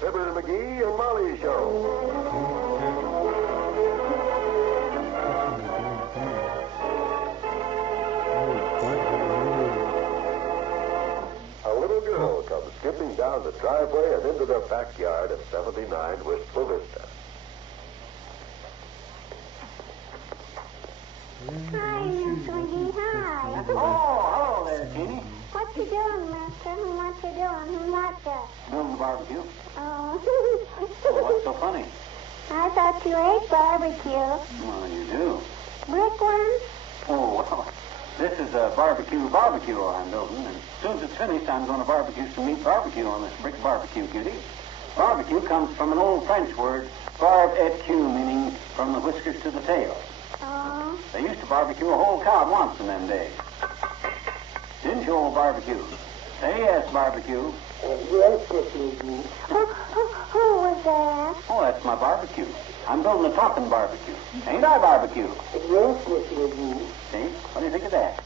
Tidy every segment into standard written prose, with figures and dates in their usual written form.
Fibber McGee and Molly Show. A little girl comes skipping down the driveway and into the backyard of 79 Wistful Vista. Hi, Mr. McGee. Hi. Oh, hello there, Jeannie. What you doing, mister? What you doing? What the? Doing the barbecue. Oh. Well, what's so funny? I thought you ate barbecue. Well, you do. Brick ones? Oh, well, this is a barbecue I'm building, and as soon as it's finished, I'm going to barbecue some meat barbecue on this brick barbecue, cutie. Barbecue comes from an old French word, barbe et queue, meaning from the whiskers to the tail. Oh. They used to barbecue a whole cow at once in them days. Didn't you, old barbecue? Say yes, barbecue. Yes, Mr. McGee. Who was that? Oh, that's my barbecue. I'm building a talking barbecue. Ain't I, barbecue? Yes, Mr. McGee. See? What do you think of that?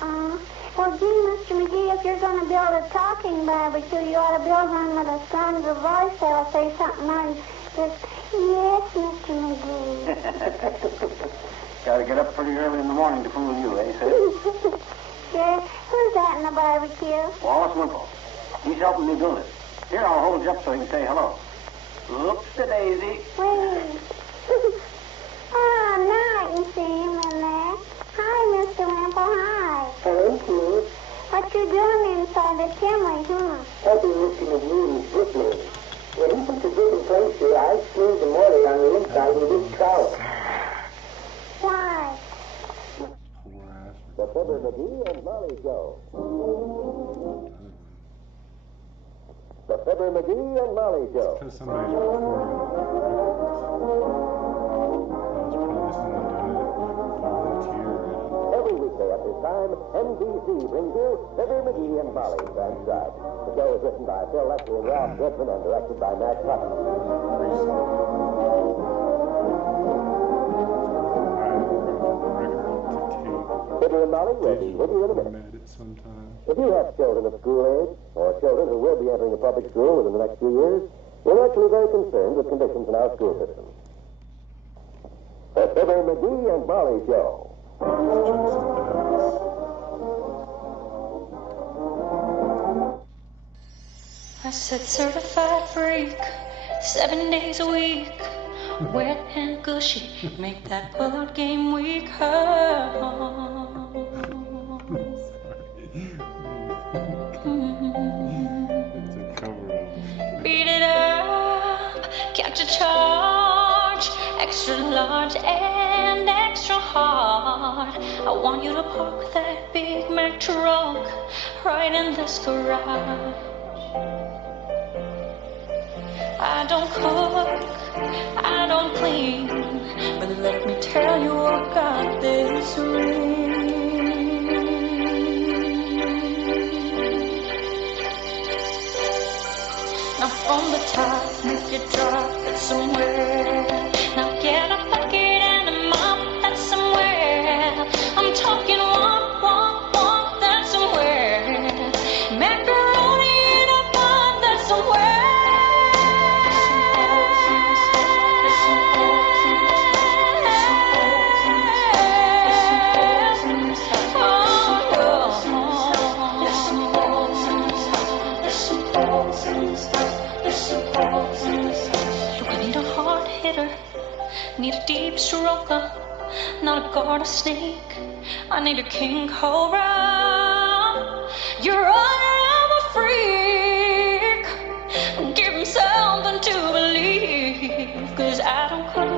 Well, gee, Mr. McGee, if you're going to build a talking barbecue, you ought to build one with a stronger voice that'll say something like this. Yes, Mr. McGee. Gotta get up pretty early in the morning to fool you, eh, Sid? Yes. Who's that in the barbecue? Wallace Wimple. He's helping me build it. Here, I'll hold you up so you can say hello. Oops-a-daisy. Wait. Oh, now I can see him in there. Hi, Mr. Wimple. Hi. Hello, kid. What you doing inside the chimney, huh? Helping Mr. McGee's bricklayer. When he puts a brick in place here, I smooth the mortar on the inside with this trowel. Why? The Fibber McGee and Molly Show. The Fibber McGee and Molly Show. Because somebody's recording the records. That was probably someone doing it volunteer. Every weekday at this time, NBC brings you Fibber McGee and Molly transcribed. The show is written by Phil Leslie and Ralph Goodman and directed by Matt Putnam. Fibber and Molly will be with you in a minute. If you have children of school age, or children who will be entering a public school within the next few years, we're actually very concerned with conditions in our school system. The Fibber McGee and Molly Show. I said certified freak, 7 days a week, wet and gushy, make that pull-out game weak. Beat it up, catch a charge, extra large and extra hard. I want you to park that Big Mac truck right in this garage. I don't cook, I don't clean, but let me tell you I got this ring. Now from the top, make it drop it somewhere. Now get a bucket and a mop, that's somewhere. I'm talking walk, that's somewhere. Macaroni in a pot, that's somewhere. Need a deep stroker, not a garter snake. I need a king cobra. You're honor of a freak. Give him something to believe. 'Cause I don't cook,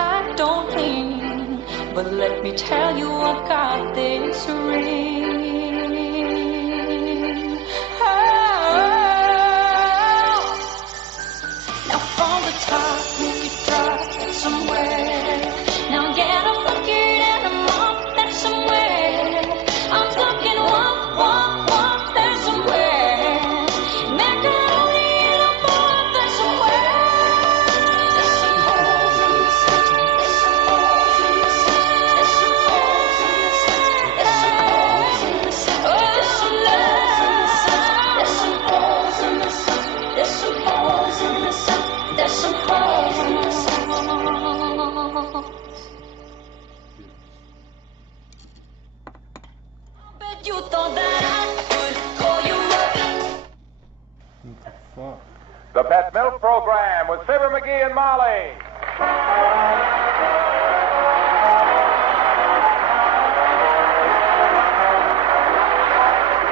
I don't clean, but let me tell you I got this ring. Now from the top, make it drop it somewhere. Now get a bucket and a mop, that's somewhere. I'm talking walk, that's somewhere. Macaroni in a pot, that's somewhere. There's some holes in the sand. There's some holes in the sand. There's some holes in the sand. There's some holes The Pet Milk Program with Fibber McGee and Molly.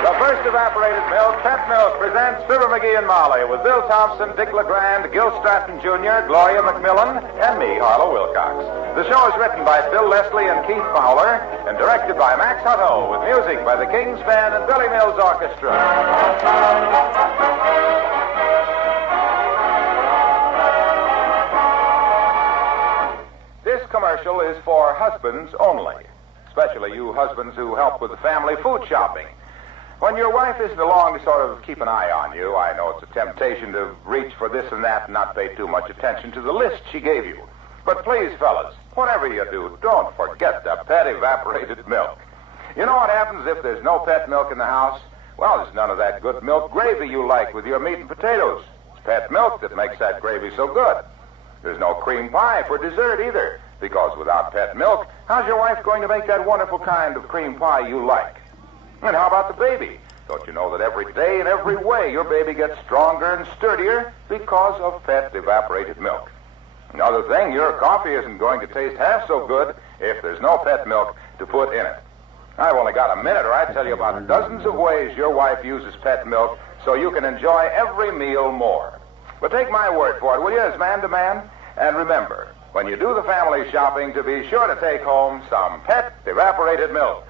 The first evaporated milk, Pet Milk, presents Fibber McGee and Molly with Bill Thompson, Dick LeGrand, Gil Stratton Jr., Gloria McMillan, and me, Harlow Wilcox. The show is written by Bill Leslie and Keith Fowler and directed by Max Hutto with music by the King's Band and Billy Mills Orchestra. This commercial is for husbands only, especially you husbands who help with the family food shopping. When your wife isn't along to sort of keep an eye on you, I know it's a temptation to reach for this and that and not pay too much attention to the list she gave you. But please, fellas, whatever you do, don't forget the pet evaporated milk. You know what happens if there's no pet milk in the house? Well, there's none of that good milk gravy you like with your meat and potatoes. It's pet milk that makes that gravy so good. There's no cream pie for dessert either, because without pet milk, how's your wife going to make that wonderful kind of cream pie you like? And how about the baby? Don't you know that every day in every way your baby gets stronger and sturdier because of pet evaporated milk? Another thing, your coffee isn't going to taste half so good if there's no pet milk to put in it. I've only got a minute, or I'd tell you about dozens of ways your wife uses pet milk so you can enjoy every meal more. But take my word for it, will you, as man to man? And remember, when you do the family shopping, to be sure to take home some pet evaporated milk.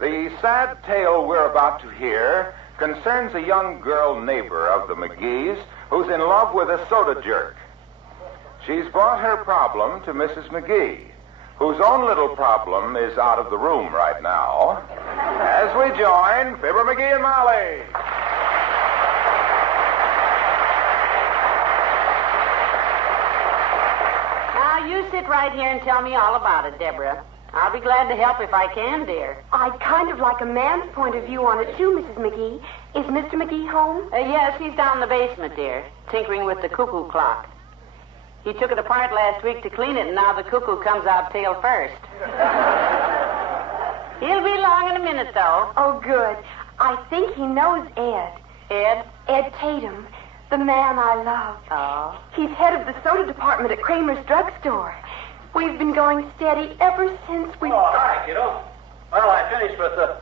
The sad tale we're about to hear concerns a young girl neighbor of the McGees who's in love with a soda jerk. She's brought her problem to Mrs. McGee, whose own little problem is out of the room right now, as we join Fibber McGee and Molly. Now, you sit right here and tell me all about it, Deborah. I'll be glad to help if I can, dear. I'd kind of like a man's point of view on it, too, Mrs. McGee. Is Mr. McGee home? Yes, he's down in the basement, dear, tinkering with the cuckoo clock. He took it apart last week to clean it, and now the cuckoo comes out tail first. He'll be along in a minute, though. Oh, good. I think he knows Ed. Ed? Ed Tatum, the man I love. Oh. He's head of the soda department at Kramer's drugstore. We've been going steady ever since we... Oh, hi, kiddo. Well, I finished with the...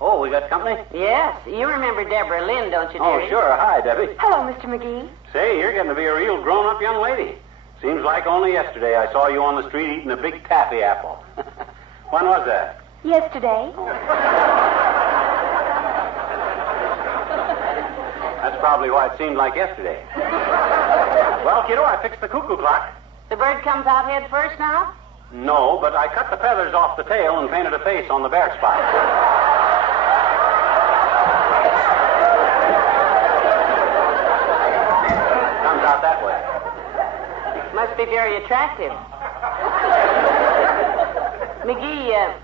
Oh, we got company? Yes. You remember Deborah Lynn, don't you, dearie? Oh, sure. Hi, Debbie. Hello, Mr. McGee. Say, you're getting to be a real grown-up young lady. Seems like only yesterday I saw you on the street eating a big taffy apple. When was that? Yesterday. That's probably why it seemed like yesterday. Well, kiddo, I fixed the cuckoo clock. The bird comes out head first now? No, but I cut the feathers off the tail and painted a face on the bare spot. Comes out that way. Must be very attractive. McGee,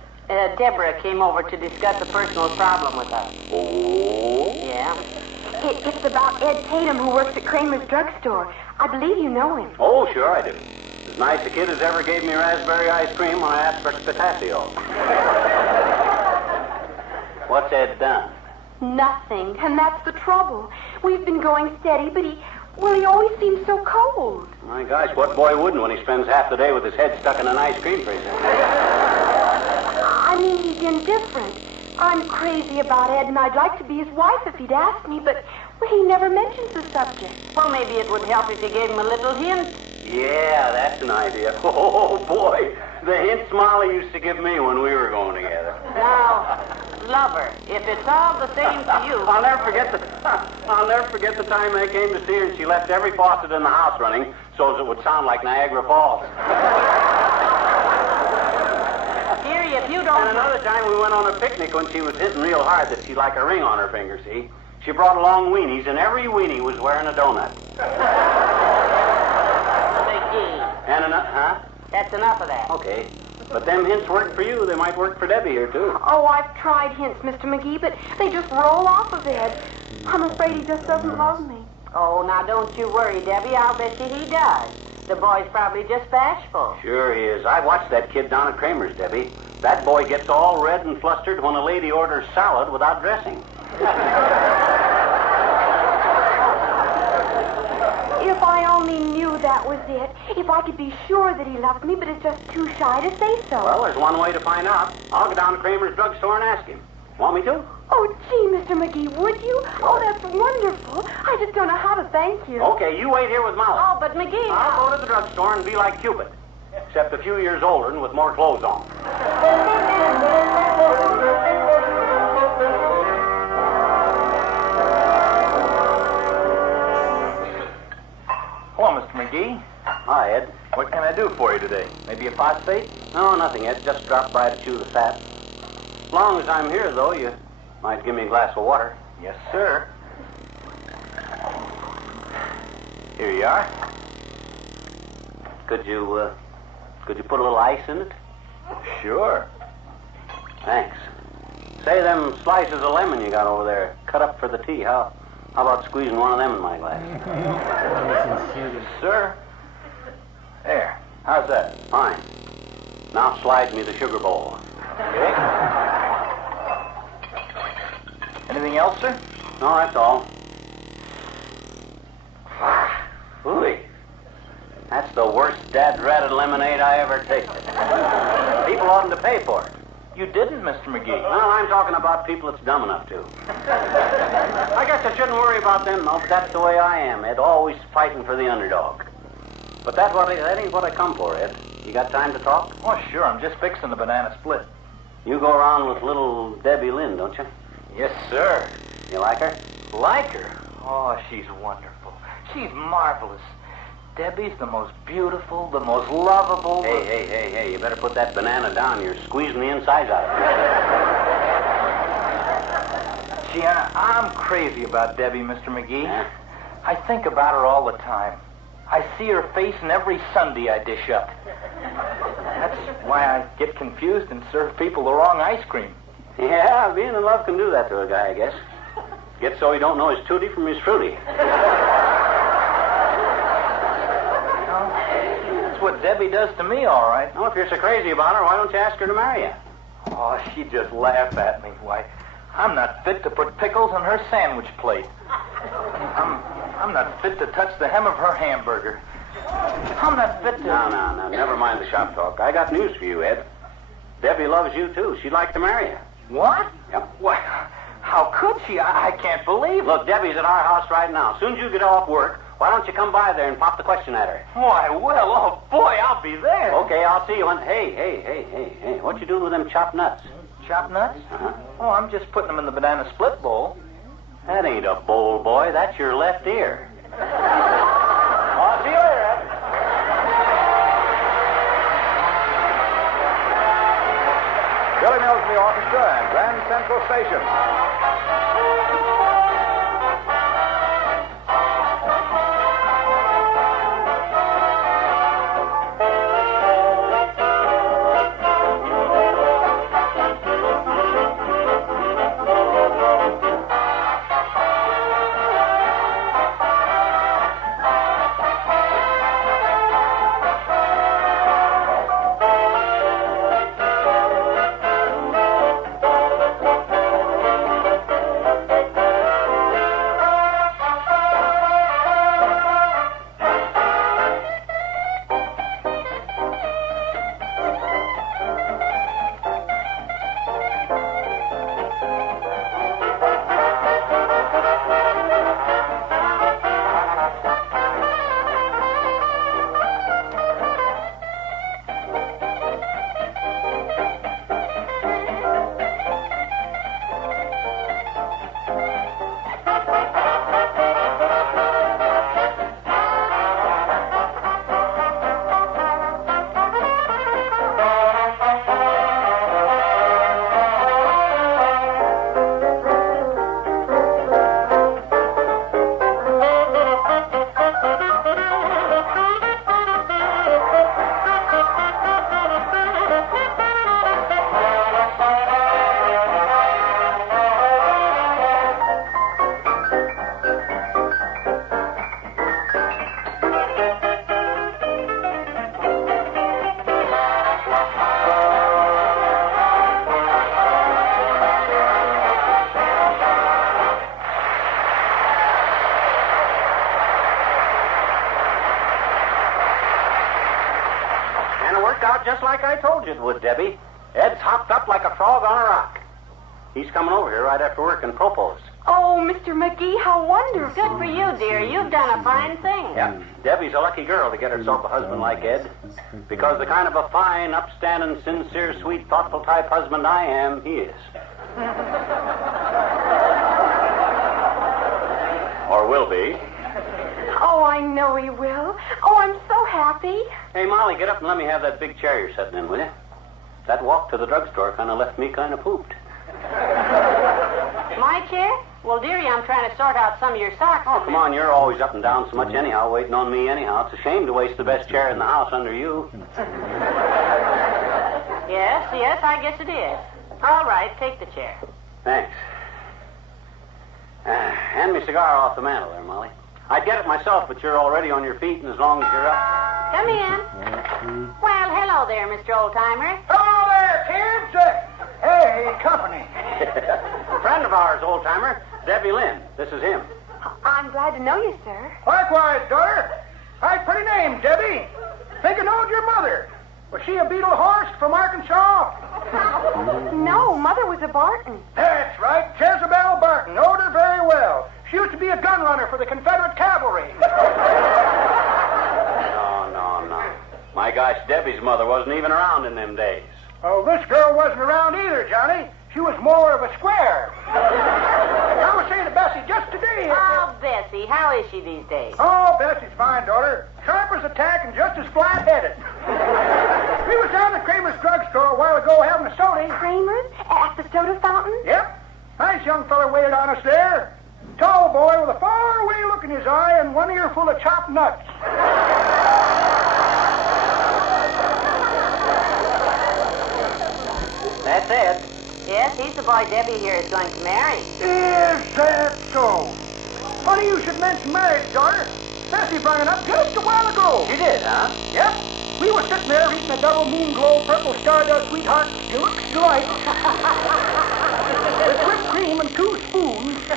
Deborah came over to discuss a personal problem with us. Oh? Yeah. It's about Ed Tatum, who works at Kramer's drugstore. I believe you know him. Oh, sure I do. As nice a kid as ever gave me raspberry ice cream when I asked for pistachio. What's Ed done? Nothing, and that's the trouble. We've been going steady, but he always seems so cold. My gosh, what boy wouldn't when he spends half the day with his head stuck in an ice cream freezer? I mean, he's indifferent. I'm crazy about Ed, and I'd like to be his wife if he'd asked me, but he never mentions the subject. Well, maybe it would help if you gave him a little hint. Yeah, that's an idea. Oh, boy. The hints Molly used to give me when we were going together. Now, lover, if it's all the same to you... I'll never forget the time I came to see her and she left every faucet in the house running so as it would sound like Niagara Falls. Dearie, if you don't... And another time we went on a picnic when she was hitting real hard that she'd like a ring on her finger, see? She brought along weenies, and every weenie was wearing a donut. McGee. And enough, huh? That's enough of that. Okay. But them hints worked for you. They might work for Debbie here, too. Oh, I've tried hints, Mr. McGee, but they just roll off of Ed. I'm afraid he just doesn't love me. Oh, now don't you worry, Debbie. I'll bet you he does. The boy's probably just bashful. Sure he is. I watched that kid down at Kramer's, Debbie. That boy gets all red and flustered when a lady orders salad without dressing. If I only knew that was it. If I could be sure that he loved me, but is just too shy to say so. Well, there's one way to find out. I'll go down to Kramer's drugstore and ask him. Want me to? Oh, gee, Mr. McGee, would you? Oh, that's wonderful. I just don't know how to thank you. Okay, you wait here with Molly. Oh, but McGee... I'll go to the drugstore and be like Cupid, except a few years older and with more clothes on. Hello, Mr. McGee. Hi, Ed. What can I do for you today? Maybe a phosphate? No, nothing, Ed. Just dropped by to chew the fat. As long as I'm here, though, you might give me a glass of water. Yes, sir. Here you are. Could you put a little ice in it? Sure. Thanks. Say, them slices of lemon you got over there, cut up for the tea. How about squeezing one of them in my glass? Sir. There. How's that? Fine. Now slide me the sugar bowl. Okay. Anything else, sir? No, that's all. Ooh. That's the worst dad-ratted lemonade I ever tasted. People oughtn't to pay for it. You didn't, Mr. McGee. Well, I'm talking about people that's dumb enough to. I guess I shouldn't worry about them, though. That's the way I am, Ed. Always fighting for the underdog. But that ain't what I come for, Ed. You got time to talk? Oh, sure. I'm just fixing the banana split. You go around with little Debbie Lynn, don't you? Yes, sir. You like her? Like her? Oh, she's wonderful. She's marvelous. Debbie's the most beautiful, the most lovable... Hey, you better put that banana down. You're squeezing the insides out of it. Gee, I'm crazy about Debbie, Mr. McGee. Yeah? I think about her all the time. I see her face in every Sunday I dish up. That's why I get confused and serve people the wrong ice cream. Yeah, being in love can do that to a guy, I guess. Get so he don't know his tutti from his fruity. That's what Debbie does to me, all right. Well, if you're so crazy about her, why don't you ask her to marry you? Oh, she'd just laugh at me. Why, I'm not fit to put pickles on her sandwich plate. I'm not fit to touch the hem of her hamburger. I'm not fit to... No. Never mind the shop talk. I got news for you, Ed. Debbie loves you, too. She'd like to marry you. What? Yep. Why, how could she? I can't believe it. Look, Debbie's at our house right now. As soon as you get off work, why don't you come by there and pop the question at her? Oh, I will. Oh, boy, I'll be there. Okay, I'll see you when... Hey. What you doing with them chopped nuts? Chopped nuts? Uh-huh. Oh, I'm just putting them in the banana split bowl. That ain't a bowl, boy. That's your left ear. I'll see you later, Ed. Billy Mills in the orchestra and Grand Central Station. like I told you it would, Debbie. Ed's hopped up like a frog on a rock. He's coming over here right after work and propose. Oh, Mr. McGee, how wonderful. Good for you, dear. You've done a fine thing. Yeah, Debbie's a lucky girl to get herself a husband like Ed. Because the kind of a fine, upstanding, sincere, sweet, thoughtful type husband I am, he is. Or will be. Oh, I know he will. Oh, I'm so happy. Hey, Molly, get up and let me have that big chair you're sitting in, will you? That walk to the drugstore kind of left me kind of pooped. My chair? Well, dearie, I'm trying to sort out some of your socks. Oh, come on, you're always up and down so much anyhow, waiting on me anyhow. It's a shame to waste the best chair in the house under you. Yes, I guess it is. All right, take the chair. Thanks. Hand me a cigar off the mantel there, Molly. I'd get it myself, but you're already on your feet, and as long as you're up... Come in. Well, hello there, Mr. Oldtimer. Hello there, kids. Hey, company. Friend of ours, Oldtimer, Debbie Lynn. This is him. I'm glad to know you, sir. Likewise, daughter. Nice pretty name, Debbie. Think I knowed your mother. Was she a beetle horse from Arkansas? No, Mother was a Barton. That's right, Jezebel Barton. Knowed her very well. She used to be a gun runner for the Confederate cavalry. No. My gosh, Debbie's mother wasn't even around in them days. Oh, this girl wasn't around either, Johnny. She was more of a square. I was saying to Bessie just today... Oh, Bessie, how is she these days? Oh, Bessie's fine, daughter. Sharp as a tack and just as flat-headed. We was down at Kramer's drugstore a while ago having a soda. Kramer's? At the soda fountain? Yep. Nice young fella waited on us there. Tall boy with a far-away look in his eye and one ear full of chopped nuts. That's Ed. Yes, he's the boy Debbie here is going to marry. Is that so? Funny you should mention marriage, daughter. Bessie brought it up just a while ago. You did, huh? Yep. We were sitting there eating a double mean glow purple Stardust Sweetheart Deluxe Delight. With whipped cream and 2 spoons. I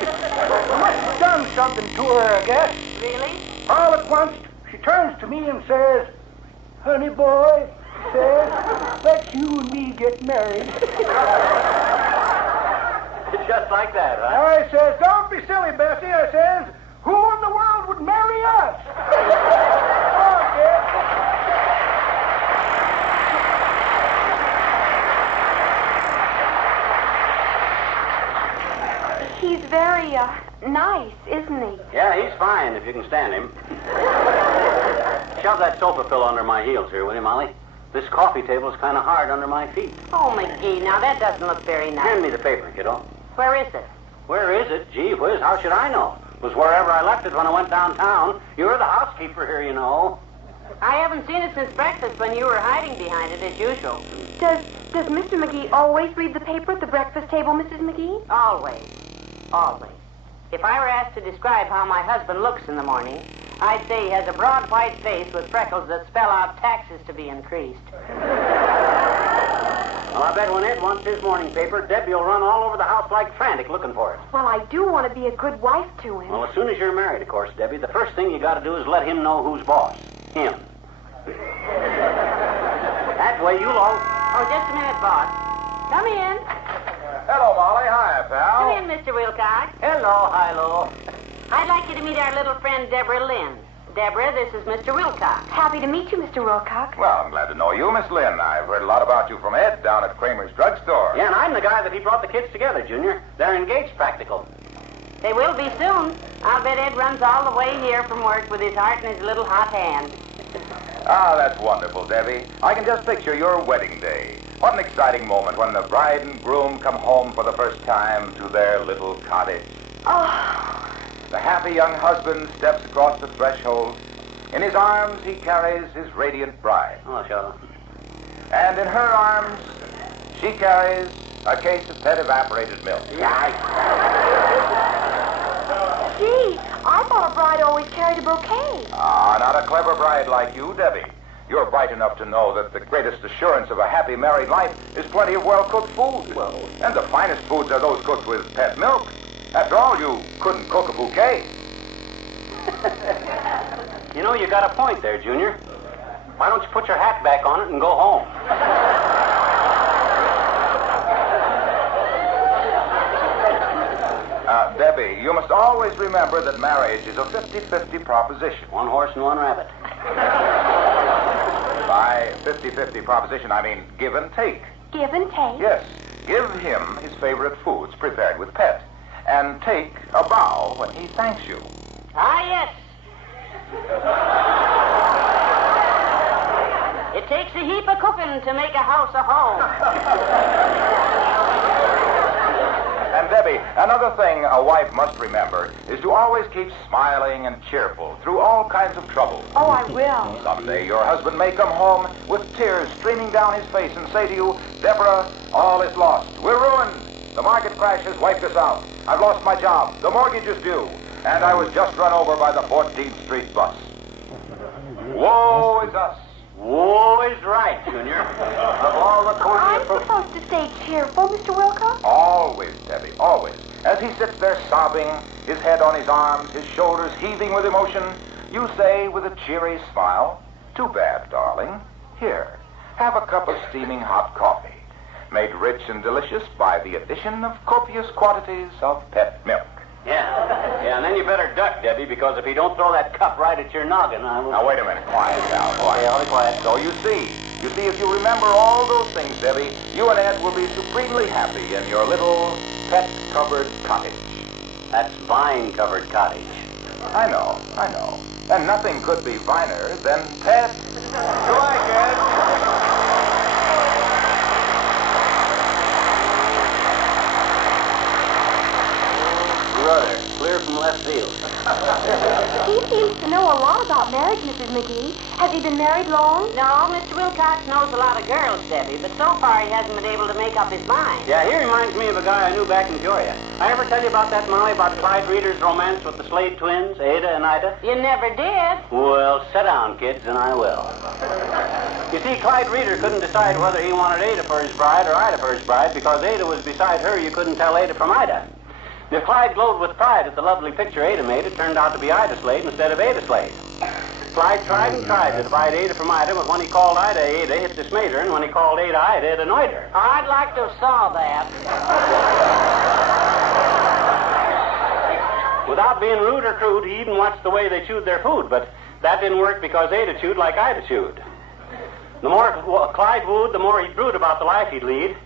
must have done something to her, I guess. Really? All at once, she turns to me and says, "Honey boy," she says, "let you and me get married." Just like that, huh? I says, "Don't be silly, Bessie." I says, "Who in the world would marry us?" Oh, kid. He's very, nice, isn't he? Yeah, he's fine if you can stand him. Shove that sofa pillow under my heels here, will you, Molly? This coffee table's kind of hard under my feet. Oh, McGee, now that doesn't look very nice. Hand me the paper, kiddo. Where is it? Where is it? Gee whiz, how should I know? It was wherever I left it when I went downtown. You're the housekeeper here, you know. I haven't seen it since breakfast when you were hiding behind it as usual. Does Mr. McGee always read the paper at the breakfast table, Mrs. McGee? Always. If I were asked to describe how my husband looks in the morning, I'd say he has a broad white face with freckles that spell out taxes to be increased. Well, I bet when Ed wants his morning paper, Debbie will run all over the house like frantic looking for it. Well, I do want to be a good wife to him. Well, as soon as you're married, of course, Debbie, the first thing you got to do is let him know who's boss. Him. That way you'll all... Oh, just a minute, boss. Come in. Hello, Molly. Hi, pal. Come in, Mr. Wilcox. Hello. I'd like you to meet our little friend, Deborah Lynn. Deborah, this is Mr. Wilcox. Happy to meet you, Mr. Wilcox. Well, I'm glad to know you, Miss Lynn. I've heard a lot about you from Ed down at Kramer's drugstore. Yeah, and I'm the guy that he brought the kids together, Junior. They're engaged practical. They will be soon. I'll bet Ed runs all the way here from work with his heart in his little hot hand. Ah, that's wonderful, Debbie. I can just picture your wedding day. What an exciting moment when the bride and groom come home for the first time to their little cottage. Oh. The happy young husband steps across the threshold. In his arms, he carries his radiant bride. Oh, sure. And in her arms, she carries a case of pet evaporated milk. Gee, I thought a bride always carried a bouquet. Ah, not a clever bride like you, Debbie. You're bright enough to know that the greatest assurance of a happy married life is plenty of well-cooked food. And the finest foods are those cooked with pet milk. After all, you couldn't cook a bouquet. You know, you got a point there, Junior. Why don't you put your hat back on it and go home? Debbie, you must always remember that marriage is a 50-50 proposition. One horse and one rabbit. By 50-50 proposition, I mean give and take. Give and take? Yes. Give him his favorite foods prepared with pet, and take a bow when he thanks you. Ah, yes. It takes a heap of cooking to make a house a home. And Debbie, another thing a wife must remember is to always keep smiling and cheerful through all kinds of trouble. Oh, I will. Someday your husband may come home with tears streaming down his face and say to you, Deborah, all is lost. We're ruined. The market crash has wiped us out. I've lost my job. The mortgage is due. And I was just run over by the 14th Street bus. Woe is us. Woe is right, Junior. Of all the corner... I'm supposed to stay cheerful, Mr. Wilcox? Always, Debbie, always. As he sits there sobbing, his head on his arms, his shoulders heaving with emotion, you say with a cheery smile, too bad, darling. Here, have a cup of steaming hot coffee, made rich and delicious by the addition of copious quantities of pet milk. Yeah, and then you better duck, Debbie, because if he don't throw that cup right at your noggin, I will... Now, wait a minute. Quiet, Al. Quiet. Okay, I'll be quiet. So you see, if you remember all those things, Debbie, you and Ed will be supremely happy in your little pet-covered cottage. That's vine-covered cottage. I know. And nothing could be finer than pet. Goodbye, Ed. Brother, clear from left field. He seems to know a lot about marriage, Mrs. McGee. Has he been married long? No, Mr. Wilcox knows a lot of girls, Debbie, but so far he hasn't been able to make up his mind. Yeah, he reminds me of a guy I knew back in Peoria. I ever tell you about that, Molly, about Clyde Reeder's romance with the Slade twins, Ada and Ida? You never did. Well, sit down, kids, and I will. You see, Clyde Reeder couldn't decide whether he wanted Ada for his bride or Ida for his bride because Ada was beside her. You couldn't tell Ada from Ida. If Clyde glowed with pride at the lovely picture Ada made, it turned out to be Ida Slade instead of Ada Slade. Clyde tried and tried to divide Ada from Ida, but when he called Ida Ada, it dismayed her, and when he called Ada Ida, it annoyed her. I'd like to have saw that. Without being rude or crude, he even watched the way they chewed their food, but that didn't work because Ada chewed like Ida chewed. The more Clyde wooed, the more he'd brood about the life he'd lead.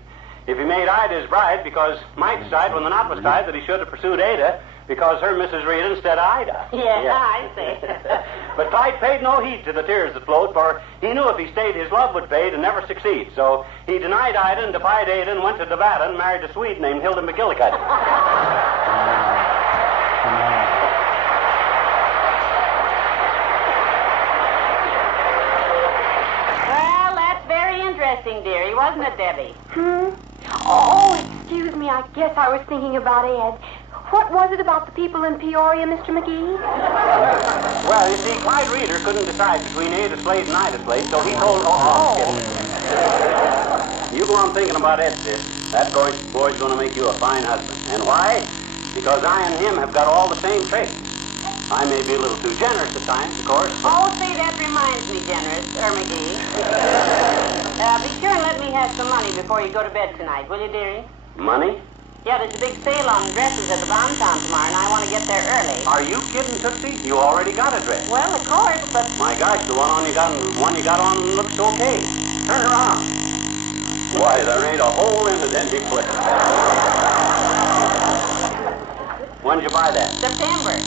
If he made Ida his bride, because Mike decided when the knot was tied that he should have pursued Ada because her Mrs. Reed instead of Ida. Yeah, I see. But Clyde paid no heed to the tears that flowed, for he knew if he stayed, his love would fade and never succeed. So he denied Ida and defied Ada and went to Nevada and married a Swede named Hilda McGillicuddy. Well, that's very interesting, dearie, wasn't it, Debbie? Oh, excuse me. I guess I was thinking about Ed. What was it about the people in Peoria, Mr. McGee? Well, you see, Clyde Reeder couldn't decide between Ada Slade and Ida Slade, so he told... You go on thinking about Ed, sis. That boy's going to make you a fine husband. And why? Because I and him have got all the same traits. I may be a little too generous at times, of course. Oh, see, that reminds me, McGee. Be sure and let me have some money before you go to bed tonight, will you, dearie? Money? Yeah, there's a big sale on dresses at the Downtown tomorrow, and I want to get there early. Are you kidding, Tootsie? You already got a dress. Well, of course, but... My gosh, the one you got on looks okay. Turn around. Why, there ain't a hole in it anywhere. When did you buy that? September.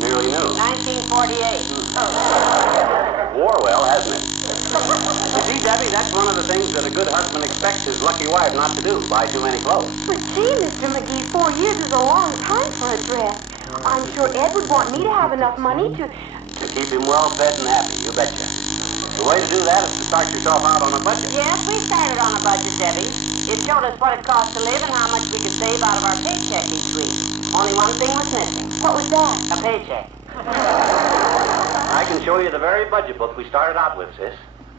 Nearly new. 1948. Wore well, hasn't it? You see, Debbie, that's one of the things that a good husband expects his lucky wife not to do, buy too many clothes. But gee, Mr. McGee, 4 years is a long time for a dress. I'm sure Ed would want me to have enough money to keep him well fed and happy, you betcha. The way to do that is to start yourself out on a budget. Yes, we started on a budget, Debbie. It showed us what it cost to live and how much we could save out of our paycheck each week. Only one thing was missing. What was that? A paycheck. I can show you the very budget book we started out with, sis.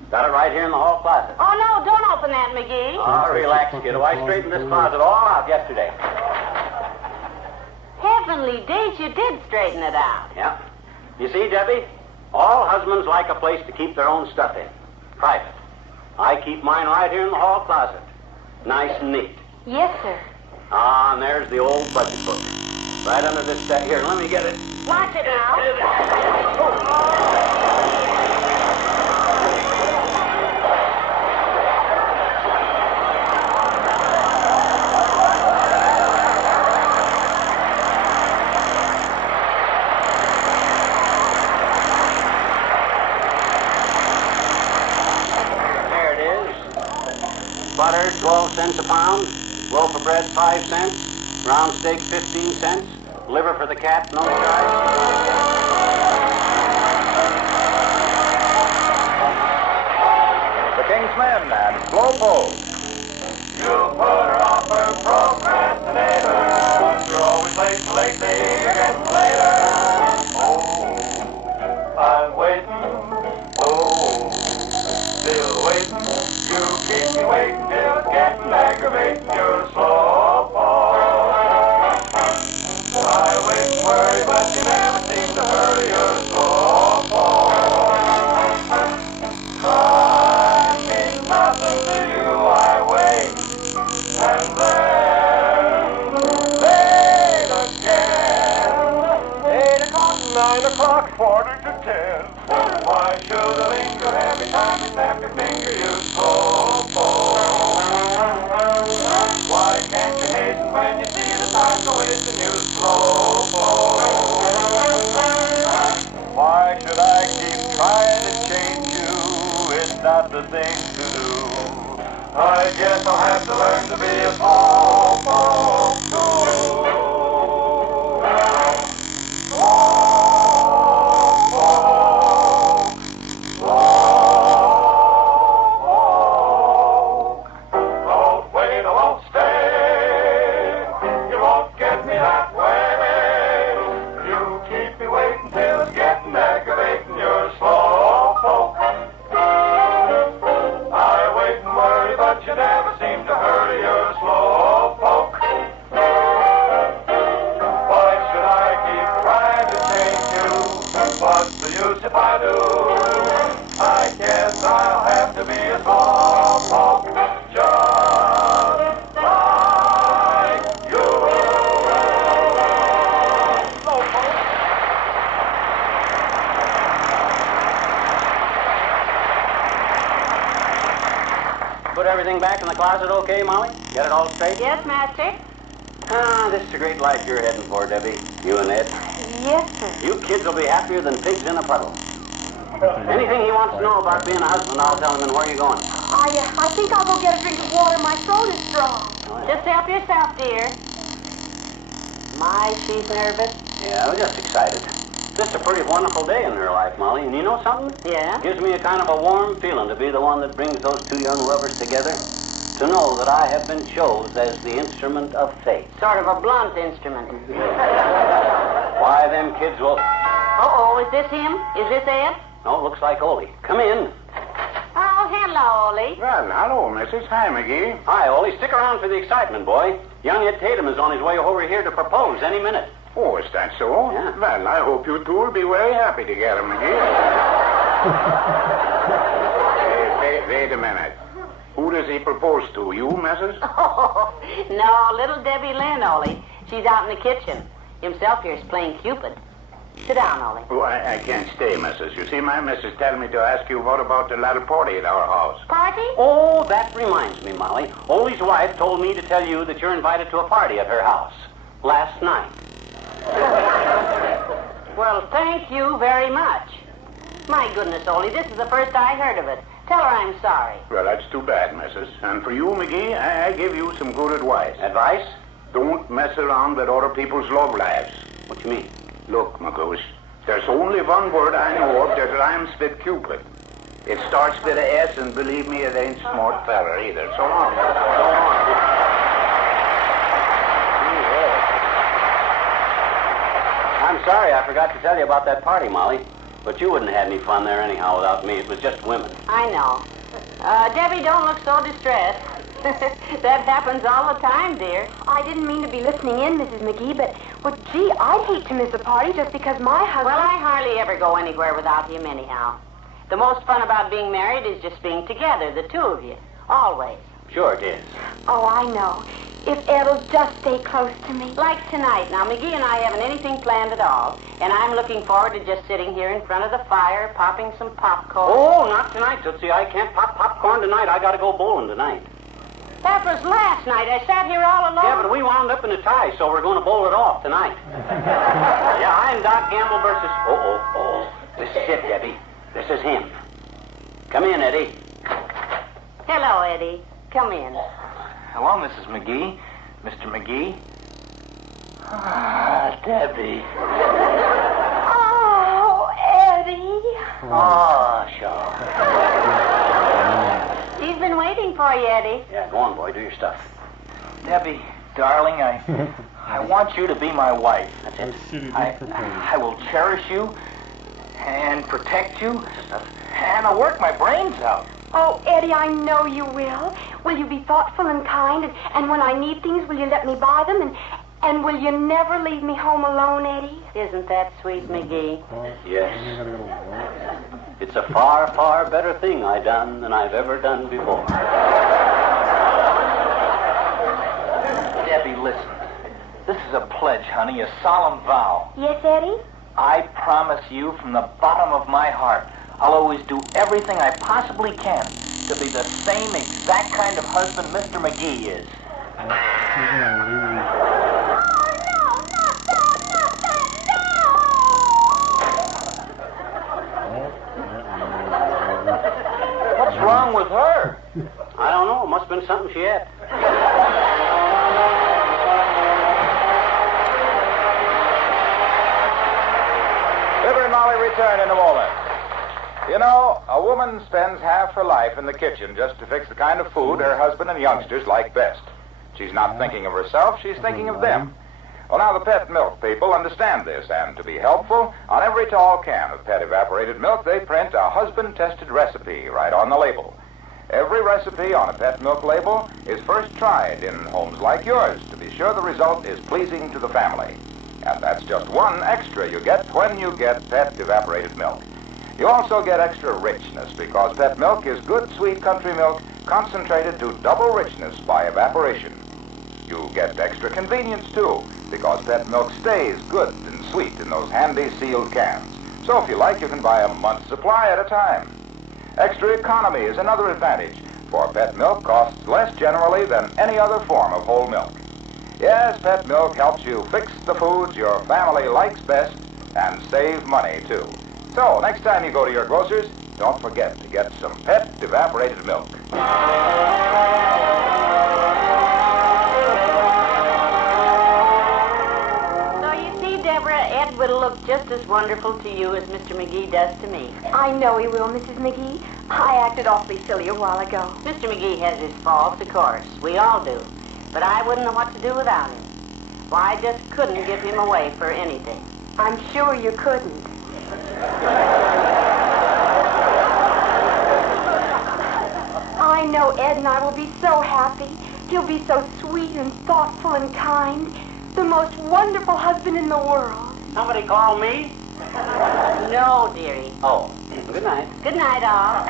Got it right here in the hall closet. Oh, no, don't open that, McGee. Oh, relax, kiddo. I straightened this closet all out yesterday. Heavenly days, you did straighten it out. Yeah. You see, Debbie, all husbands like a place to keep their own stuff in. private. I keep mine right here in the hall closet. Nice and neat. Yes, sir. Ah, and there's the old budget book. Right under this desk. Here, let me get it. Watch it now. There it is. Butter, 12 cents a pound. Loaf of bread, 5 cents. Round steak, 15 cents. Liver for the cat, no charge. The King's Men and Slowpoke. You put her off her procrastinator. You're always late, lately you're getting later. Oh, I'm waiting. Oh, still waiting. You keep me waiting till it's getting aggravating. You're a slowpoke. I wait and worry, but you never seem to hurry. You're a slowpoke. I mean nothing to you. I wait. And then, late again. 8 o'clock, 9 o'clock, quarter to 10. Why should I linger every time you snap your finger, you slowpoke? Why can't you hasten when you see the time go wasting, you slowpoke? Why should I keep trying to change you? It's not the thing to do. I guess I'll have to learn to be a slowpoke too. Slowpoke, slowpoke. Don't wait, I won't stay. You won't get me that way. You keep me waiting till it's getting aggravating. You're a slowpoke. I wait and worry, but you never seem to hurry. You're a slowpoke. Why should I keep trying to change you? What's the use if I do? I guess I'll have to be a slowpoke, just like you. Slowpoke. Put everything back in the closet okay, Molly? Get it all straight? Yes, master. Ah, this is a great life you're heading for, Debbie. You and Ed. Yes, sir. You kids will be happier than pigs in a puddle. Anything he wants to know about being a husband, I'll tell him. And where are you going? I think I'll go get a drink of water. My throat is strong. Just help yourself, dear. My, she's nervous. Yeah, I was just excited. Just a pretty wonderful day in her life, Molly. And you know something? Yeah? Gives me a kind of a warm feeling to be the one that brings those two young lovers together. To know that I have been chosen as the instrument of fate. Sort of a blunt instrument. Why, them kids will... Uh-oh, is this him? Is this Ed? No, it looks like Ole. Come in. Oh, hello, Ole. Well, hello, Mrs. Hi, McGee. Hi, Ole. Stick around for the excitement, boy. Young Ed Tatum is on his way over here to propose any minute. Oh, is that so? Yeah. Well, I hope you two will be very happy together, McGee. Wait a minute. Who does he propose to? You, Mrs.? Oh, no, little Debbie Lynn, Ole. She's out in the kitchen. Himself here's playing Cupid. Sit down, Ole. Oh, I can't stay, Mrs. You see, my missus tell me to ask you what about the little party at our house. Party? Oh, that reminds me, Molly. Ole's wife told me to tell you that you're invited to a party at her house. Last night. Well, thank you very much. My goodness, Ole, this is the first I heard of it. Tell her I'm sorry. Well, that's too bad, Mrs. And for you, McGee, I give you some good advice. Advice? Don't mess around with other people's love lives. What you mean? Look, McGoose, there's only one word I know of that rhymes with Cupid. It starts with a S, and believe me, it ain't smart feller either. So long. So long. I'm sorry I forgot to tell you about that party, Molly. But you wouldn't have had any fun there anyhow without me. It was just women. I know. Debbie, don't look so distressed. That happens all the time, dear. I didn't mean to be listening in, Mrs. McGee, but, well, gee, I'd hate to miss a party just because my husband... Well, I hardly ever go anywhere without him anyhow. The most fun about being married is just being together, the two of you. Always. Sure it is. Oh, I know. If Ed'll just stay close to me. Like tonight. Now, McGee and I haven't anything planned at all, and I'm looking forward to just sitting here in front of the fire, popping some popcorn. Oh, not tonight, Tootsie. I can't pop popcorn tonight. I gotta go bowling tonight. That was last night. I sat here all alone. Yeah, but we wound up in a tie, so we're going to bowl it off tonight. Yeah, I'm Doc Gamble versus... Oh. This is it, Debbie. This is him. Come in, Eddie. Hello, Eddie. Come in. Hello, Mrs. McGee. Mr. McGee. Ah, Debbie. Oh, Eddie. Oh, sure. He's been waiting for you, Eddie. Yeah, go on, boy. Do your stuff. Debbie, darling, I want you to be my wife. That's it. I will cherish you and protect you, and I'll work my brains out. Oh, Eddie, I know you will. Will you be thoughtful and kind? And when I need things, will you let me buy them? And will you never leave me home alone, Eddie? Isn't that sweet, McGee? Yes. It's a far, far better thing I done than I've ever done before. Debbie, listen. This is a pledge, honey, a solemn vow. Yes, Eddie? I promise you from the bottom of my heart, I'll always do everything I possibly can to be the same exact kind of husband Mr. McGee is. What's wrong with her? I don't know. It must have been something she ate. Fibber and Molly return in a moment. You know, a woman spends half her life in the kitchen just to fix the kind of food her husband and youngsters like best. She's not thinking of herself, she's thinking of them. Well, now the Pet Milk people understand this, and to be helpful, on every tall can of Pet evaporated milk, they print a husband-tested recipe right on the label. Every recipe on a Pet Milk label is first tried in homes like yours to be sure the result is pleasing to the family. And that's just one extra you get when you get Pet evaporated milk. You also get extra richness because Pet Milk is good, sweet country milk concentrated to double richness by evaporation. You get extra convenience, too, because Pet Milk stays good and sweet in those handy sealed cans. So if you like, you can buy a month's supply at a time. Extra economy is another advantage, for Pet Milk costs less generally than any other form of whole milk. Yes, Pet Milk helps you fix the foods your family likes best and save money, too. So, next time you go to your grocer's, don't forget to get some Pet evaporated milk. So you see, Deborah, Ed will look just as wonderful to you as Mr. McGee does to me. I know he will, Mrs. McGee. I acted awfully silly a while ago. Mr. McGee has his faults, of course. We all do. But I wouldn't know what to do without him. Why, I just couldn't give him away for anything. I'm sure you couldn't. I know Ed and I will be so happy. He'll be so sweet and thoughtful and kind. The most wonderful husband in the world. Somebody call me? No, dearie. Oh, good night. Good night, all.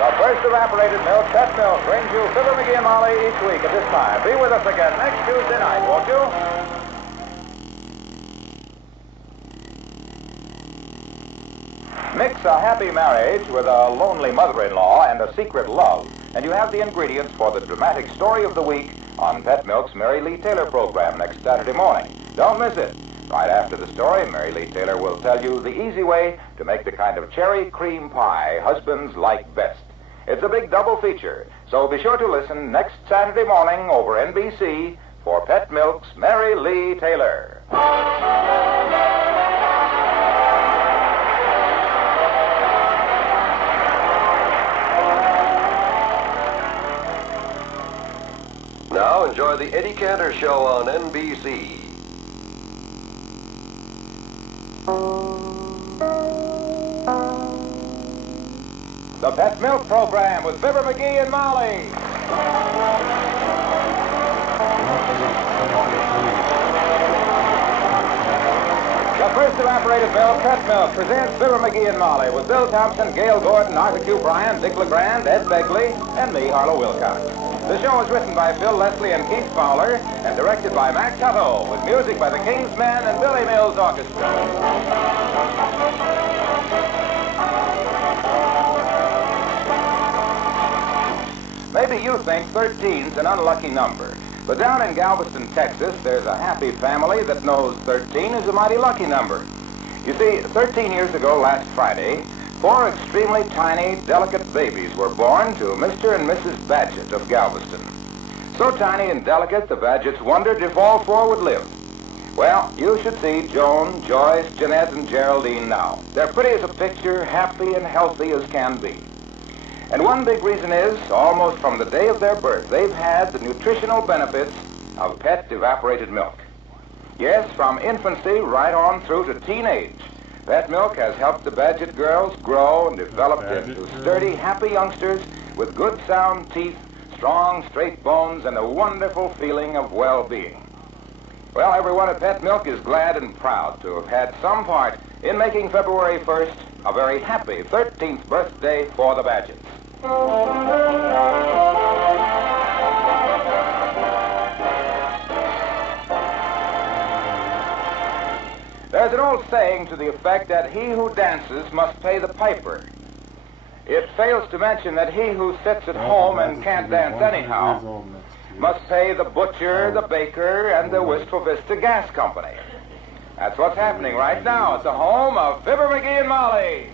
The first evaporated milk, Pet Milk, brings you Fibber, McGee, and Molly each week at this time. Be with us again next Tuesday night, won't you? Mix a happy marriage with a lonely mother-in-law and a secret love, and you have the ingredients for the dramatic story of the week on Pet Milk's Mary Lee Taylor program next Saturday morning. Don't miss it. Right after the story, Mary Lee Taylor will tell you the easy way to make the kind of cherry cream pie husbands like best. It's a big double feature, so be sure to listen next Saturday morning over NBC for Pet Milk's Mary Lee Taylor. Now enjoy the Eddie Cantor Show on NBC. The Pet Milk Program with Fibber, McGee, and Molly. The first evaporated milk, Pet Milk, presents Fibber McGee and Molly with Bill Thompson, Gail Gordon, Arthur Q. Bryan, Dick LeGrand, Ed Begley, and me, Harlow Wilcox. The show was written by Phil Leslie and Keith Fowler and directed by Mac Tuttle with music by the King's Men and Billy Mills Orchestra. Maybe you think 13's an unlucky number. But down in Galveston, Texas, there's a happy family that knows 13 is a mighty lucky number. You see, 13 years ago last Friday, 4 extremely tiny, delicate babies were born to Mr. and Mrs. Badgett of Galveston. So tiny and delicate, the Badgetts wondered if all 4 would live. Well, you should see Joan, Joyce, Jeanette, and Geraldine now. They're pretty as a picture, happy and healthy as can be. And one big reason is, almost from the day of their birth, they've had the nutritional benefits of Pet evaporated milk. Yes, from infancy right on through to teenage, Pet milk has helped the Badgett girls grow and develop into sturdy, happy youngsters with good sound teeth, strong, straight bones, and a wonderful feeling of well-being. Well, everyone at Pet Milk is glad and proud to have had some part in making February 1st a very happy 13th birthday for the Badgetts. There's an old saying to the effect that he who dances must pay the piper. It fails to mention that he who sits at home and can't dance anyhow must pay the butcher, the baker, and the Wistful Vista Gas Company. That's what's happening right now at the home of Fibber McGee and Molly.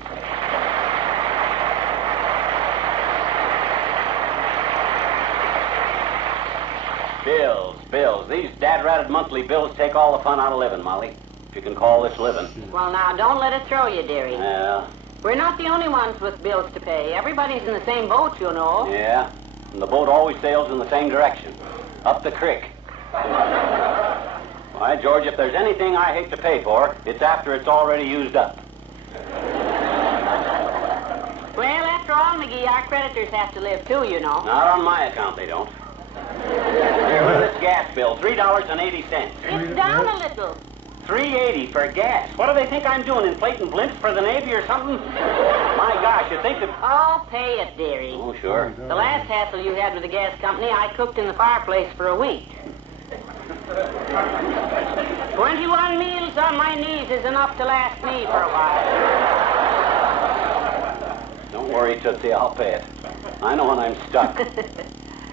Bills. These dad-ratted monthly bills take all the fun out of living, Molly. If you can call this living. Well, now, don't let it throw you, dearie. Yeah. We're not the only ones with bills to pay. Everybody's in the same boat, you know. Yeah. And the boat always sails in the same direction. Up the creek. Why, George, if there's anything I hate to pay for, it's after it's already used up. Well, after all, McGee, our creditors have to live, too, you know. Not on my account, they don't. Here, look at this gas bill, $3.80. It's down a little. $3.80 for gas. What do they think I'm doing, inflating blimps for the Navy or something? My gosh, you think that... Oh, pay it, dearie. Oh, sure. The last hassle you had with the gas company, I cooked in the fireplace for a week. 21 meals on my knees is enough to last me for a while. Don't worry, Tootsie, I'll pay it. I know when I'm stuck.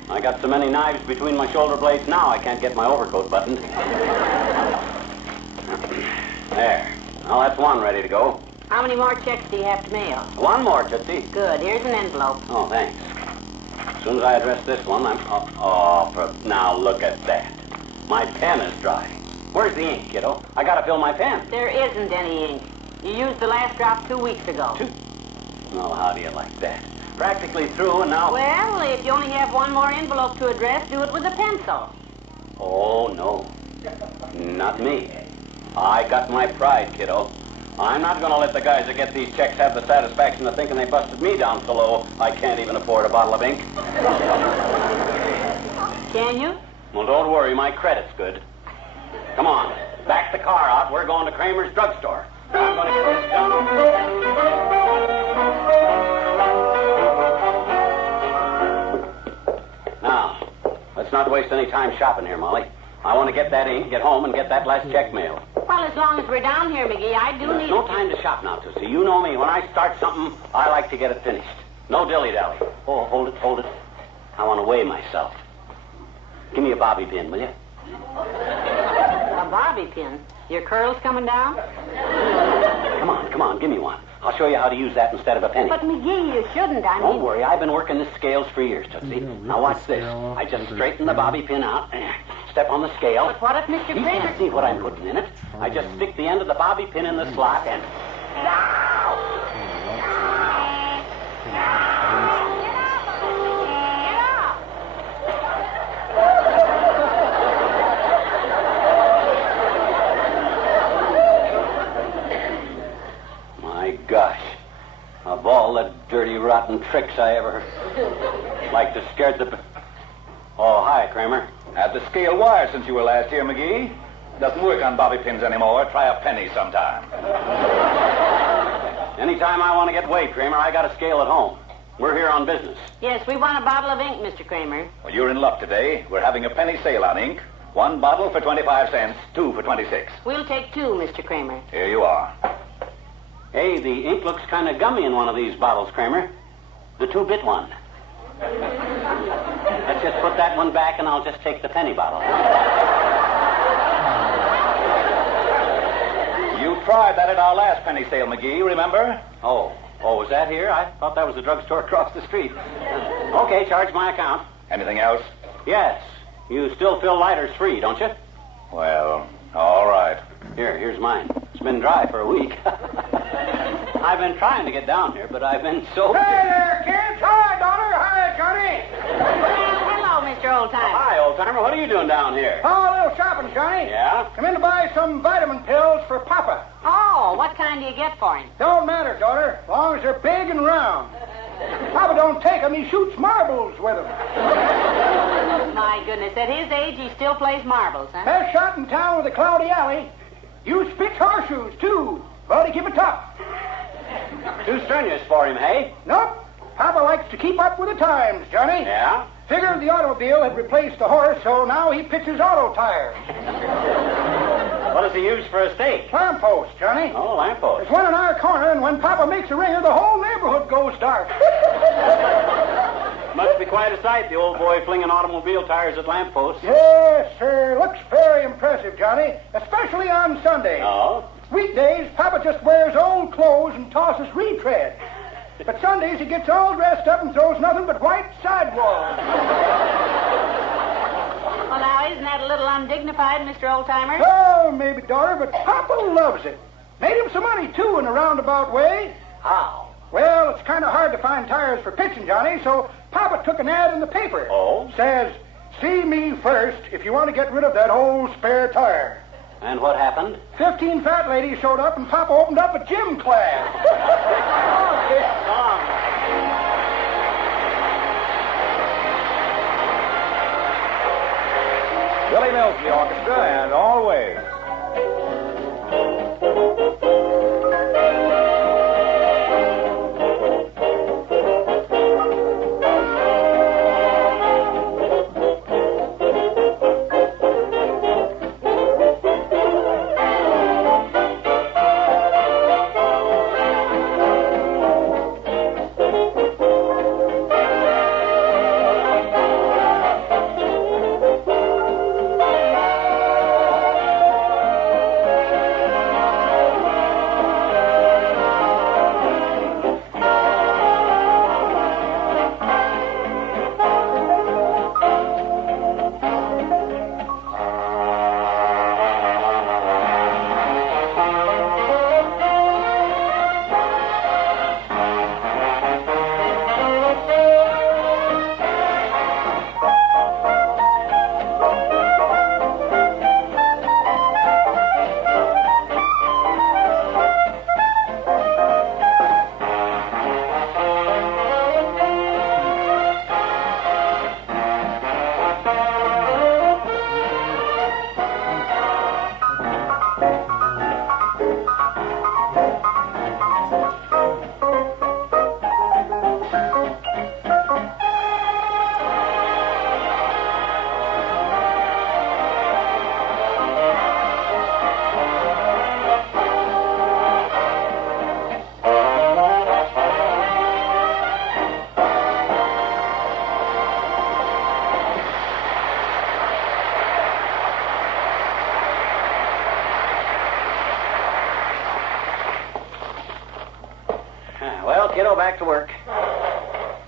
I got so many knives between my shoulder blades now I can't get my overcoat buttoned. There. Now that's one ready to go. How many more checks do you have to mail? One more, Tootsie. Good. Here's an envelope. Oh, thanks. As soon as I address this one, I'm... now look at that. My pen is dry. Where's the ink, kiddo? I gotta fill my pen. There isn't any ink. You used the last drop 2 weeks ago. Well, how do you like that? Practically through, and now... Well, if you only have one more envelope to address, do it with a pencil. Oh, no. Not me. I got my pride, kiddo. I'm not going to let the guys that get these checks have the satisfaction of thinking they busted me down so low I can't even afford a bottle of ink. Can you? Well, don't worry. My credit's good. Come on. Back the car out. We're going to Kramer's drugstore. I'm going to get this done. Now, let's not waste any time shopping here, Molly. I want to get that ink, get home, and get that last check mailed. Well, as long as we're down here, McGee, I do need... No time to shop now, Tootsie. You know me. When I start something, I like to get it finished. No dilly-dally. Oh, hold it. I want to weigh myself. Give me a bobby pin, will you? A bobby pin? Your curls coming down? Come on, give me one. I'll show you how to use that instead of a penny. But, McGee, you shouldn't. Don't worry. I've been working the scales for years, Tootsie. Now, watch this. I just straighten the bobby pin out. Step on the scale. But what if Mr. You Kramer... can't see what I'm putting in it. I just stick the end of the bobby pin in the slot and... My gosh. Of all the dirty, rotten tricks I ever... like to scare the... Oh, hi, Kramer. Had the scale wire since you were last here, McGee. Doesn't work on bobby pins anymore. Try a penny sometime. Anytime I want to get weighed, Kramer, I got a scale at home. We're here on business. Yes, we want a bottle of ink, Mr. Kramer. Well, you're in luck today. We're having a penny sale on ink. 1 bottle for 25 cents, 2 for 26. We'll take 2, Mr. Kramer. Here you are. Hey, the ink looks kind of gummy in one of these bottles, Kramer. The 2-bit one. Let's just put that one back, and I'll just take the penny bottle. You tried that at our last penny sale, McGee, remember? Oh, was that here? I thought that was the drugstore across the street. Okay, charge my account. Anything else? Yes. You still fill lighters free, don't you? Well, all right. Here's mine. It's been dry for a week. I've been trying to get down here, but I've been so... Hey there, kids! Hi, daughter! Hi, Johnny! Hello, Mr. Oldtimer. Hi, Oldtimer. What are you doing down here? Oh, a little shopping, Johnny. Yeah? Come in to buy some vitamin pills for Papa. Oh, what kind do you get for him? Don't matter, daughter, as long as they're big and round. Papa don't take them. He shoots marbles with them. My goodness, at his age, he still plays marbles, huh? Best shot in town with a cloudy alley. You spits horseshoes, too. But he keep it tough. Too strenuous for him, hey? Nope. Papa likes to keep up with the times, Johnny. Yeah? Figured the automobile had replaced the horse, so now he pitches auto tires. What does he use for a stake? Lamppost, Johnny. Oh, lamppost. There's one in our corner, and when Papa makes a ringer, the whole neighborhood goes dark. Must be quite a sight, the old boy flinging automobile tires at lampposts. Yes, sir. Looks very impressive, Johnny, especially on Sundays. Oh? Weekdays, Papa just wears old clothes and tosses retread. But Sundays, he gets all dressed up and throws nothing but white sidewalls. Well, now, isn't that a little undignified, Mr. Oldtimer? Oh, maybe, daughter, but Papa loves it. Made him some money, too, in a roundabout way. How? Well, it's kind of hard to find tires for pitching, Johnny, so Papa took an ad in the paper. Oh? Says, see me first if you want to get rid of that old spare tire. And what happened? 15 fat ladies showed up, and Papa opened up a gym class. Billy Mills, the orchestra, and always. Well, kiddo, back to work.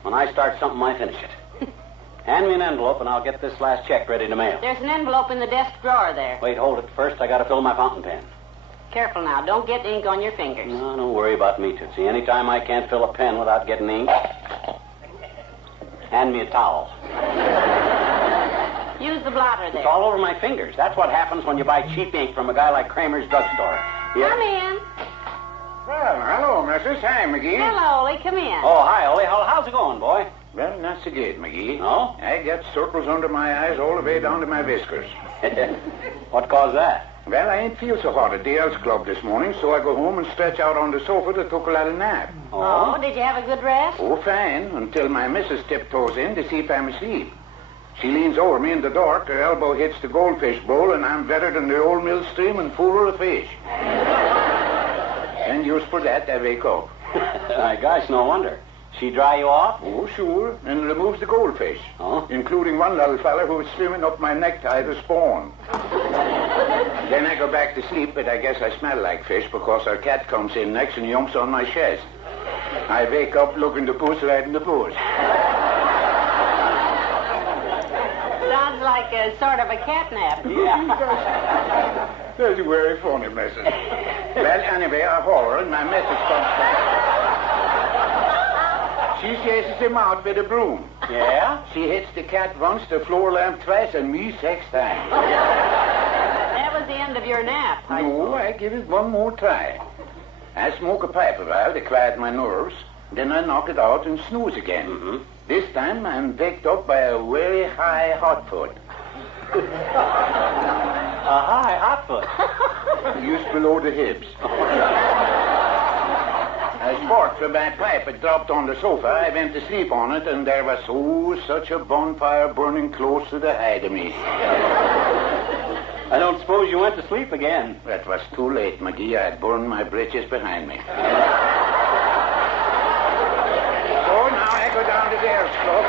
When I start something, I finish it. Hand me an envelope, and I'll get this last check ready to mail. There's an envelope in the desk drawer there. Wait, hold it. First, I got to fill my fountain pen. Careful now. Don't get ink on your fingers. No, don't worry about me, Tootsie. Anytime I can't fill a pen without getting ink, hand me a towel. Use the blotter there. It's all over my fingers. That's what happens when you buy cheap ink from a guy like Kramer's drugstore. Come in. Well, hello, Mrs. Hi, McGee. Hello, Ollie. Come in. Oh, hi, Ollie. How's it going, boy? Well, not so good, McGee. No? I got circles under my eyes all the way down to my whiskers. What caused that? Well, I ain't feel so hot at the Elks Club this morning, so I go home and stretch out on the sofa to took a little nap. Oh, did you have a good rest? Oh, fine, until my missus tiptoes in to see if I'm asleep. She leans over me in the dark, her elbow hits the goldfish bowl, and I'm better than the old mill stream and fuller of fish. And just for that, I wake up. My gosh, no wonder. She dry you off? Oh, sure, and removes the goldfish. Oh? Including one little fella who was swimming up my necktie to spawn. Then I go back to sleep, but I guess I smell like fish because our cat comes in next and yumps on my chest. I wake up looking the puss right in the puss. Sounds like a sort of a catnap. Yeah. That's very funny, missus. Well, anyway, I holler and my missus comes back. She chases him out with a broom. Yeah? She hits the cat once, the floor lamp twice, and me 6 times. That was the end of your nap. No, I give it one more try. I smoke a pipe a while to quiet my nerves. Then I knock it out and snooze again. Mm-hmm. This time I'm waked up by a very high hot foot. A high hot foot? Just below the hips. I sparked from my pipe. It dropped on the sofa. I went to sleep on it, and there was such a bonfire burning close to the hide of me. I don't suppose you went to sleep again. That was too late, McGee. I had burned my britches behind me. So now I go down to the Elks Club.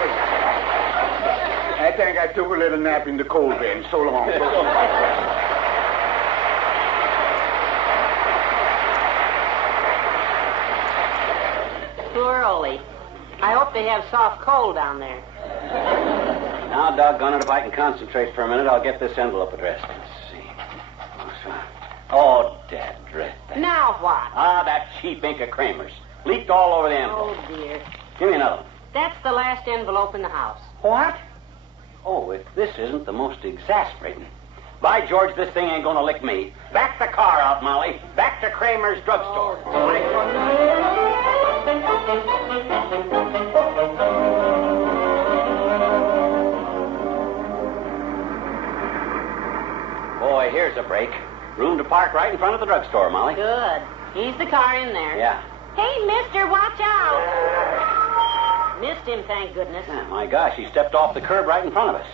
I think I took a little nap in the coal bin. So long. Poor Ole. I hope they have soft coal down there. Now, doggone it, if I can concentrate for a minute, I'll get this envelope addressed. Let's see. Oh, Dad, dread that. Now what? Ah, that cheap ink of Kramer's. Leaked all over the envelope. Oh, dear. Give me another one. That's the last envelope in the house. What? Oh, if this isn't the most exasperating. By George, this thing ain't gonna lick me. Back the car out, Molly. Back to Kramer's drugstore. Boy, here's a break. Room to park right in front of the drugstore, Molly. Good. Ease the car in there. Yeah. Hey, mister, watch out. Missed him, thank goodness. Yeah, my gosh, he stepped off the curb right in front of us.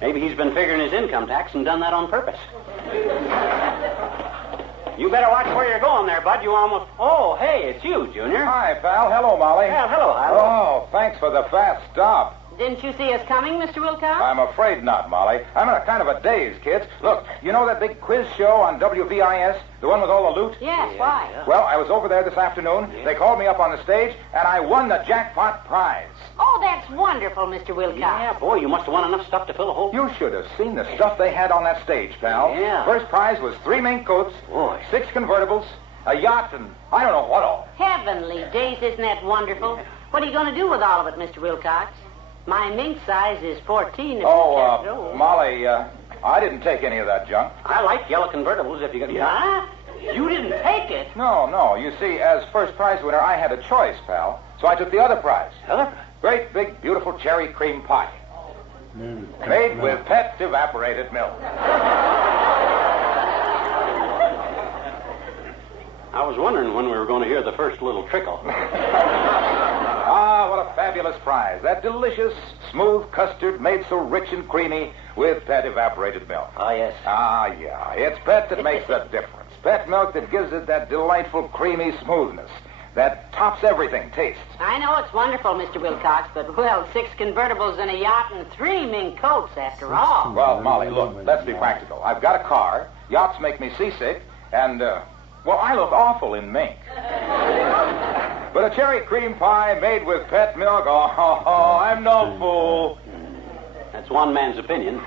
Maybe he's been figuring his income tax and done that on purpose. You better watch where you're going there, Bud. You almost... Oh, hey, it's you, Junior. Hi, pal. Hello, Molly. Yeah, hello, Hal. Oh, thanks for the fast stop. Didn't you see us coming, Mr. Wilcox? I'm afraid not, Molly. I'm in a kind of a daze, kids. Look, you know that big quiz show on WVIS? The one with all the loot? Yes, why? Yeah. Well, I was over there this afternoon. Yeah. They called me up on the stage, and I won the jackpot prize. Oh, that's wonderful, Mr. Wilcox. Yeah, boy, you must have won enough stuff to fill a whole... You should have seen the stuff they had on that stage, pal. Yeah. First prize was 3 mink coats, boy, 6 convertibles, a yacht, and I don't know what all. Heavenly days, isn't that wonderful? Yeah. What are you going to do with all of it, Mr. Wilcox? My mink size is 14. Molly, I didn't take any of that junk. I like yellow convertibles if you got... Yeah? You didn't take it? No. You see, as first prize winner, I had a choice, pal. So I took the other prize. Other prize? Great, big, beautiful cherry cream pie. Made with pet evaporated milk. I was wondering when we were going to hear the first little trickle. Ah, what a fabulous prize. That delicious, smooth custard made so rich and creamy with pet evaporated milk. Oh, yes. Ah, yeah. It's pet that makes the difference. Pet milk that gives it that delightful, creamy smoothness that tops everything tastes. I know it's wonderful, Mr. Wilcox, but, well, 6 convertibles and a yacht and 3 mink coats after all. Well, Molly, look, let's be practical. I've got a car, yachts make me seasick, and, well, I look awful in mink. But a cherry cream pie made with pet milk, oh, I'm no fool. That's one man's opinion.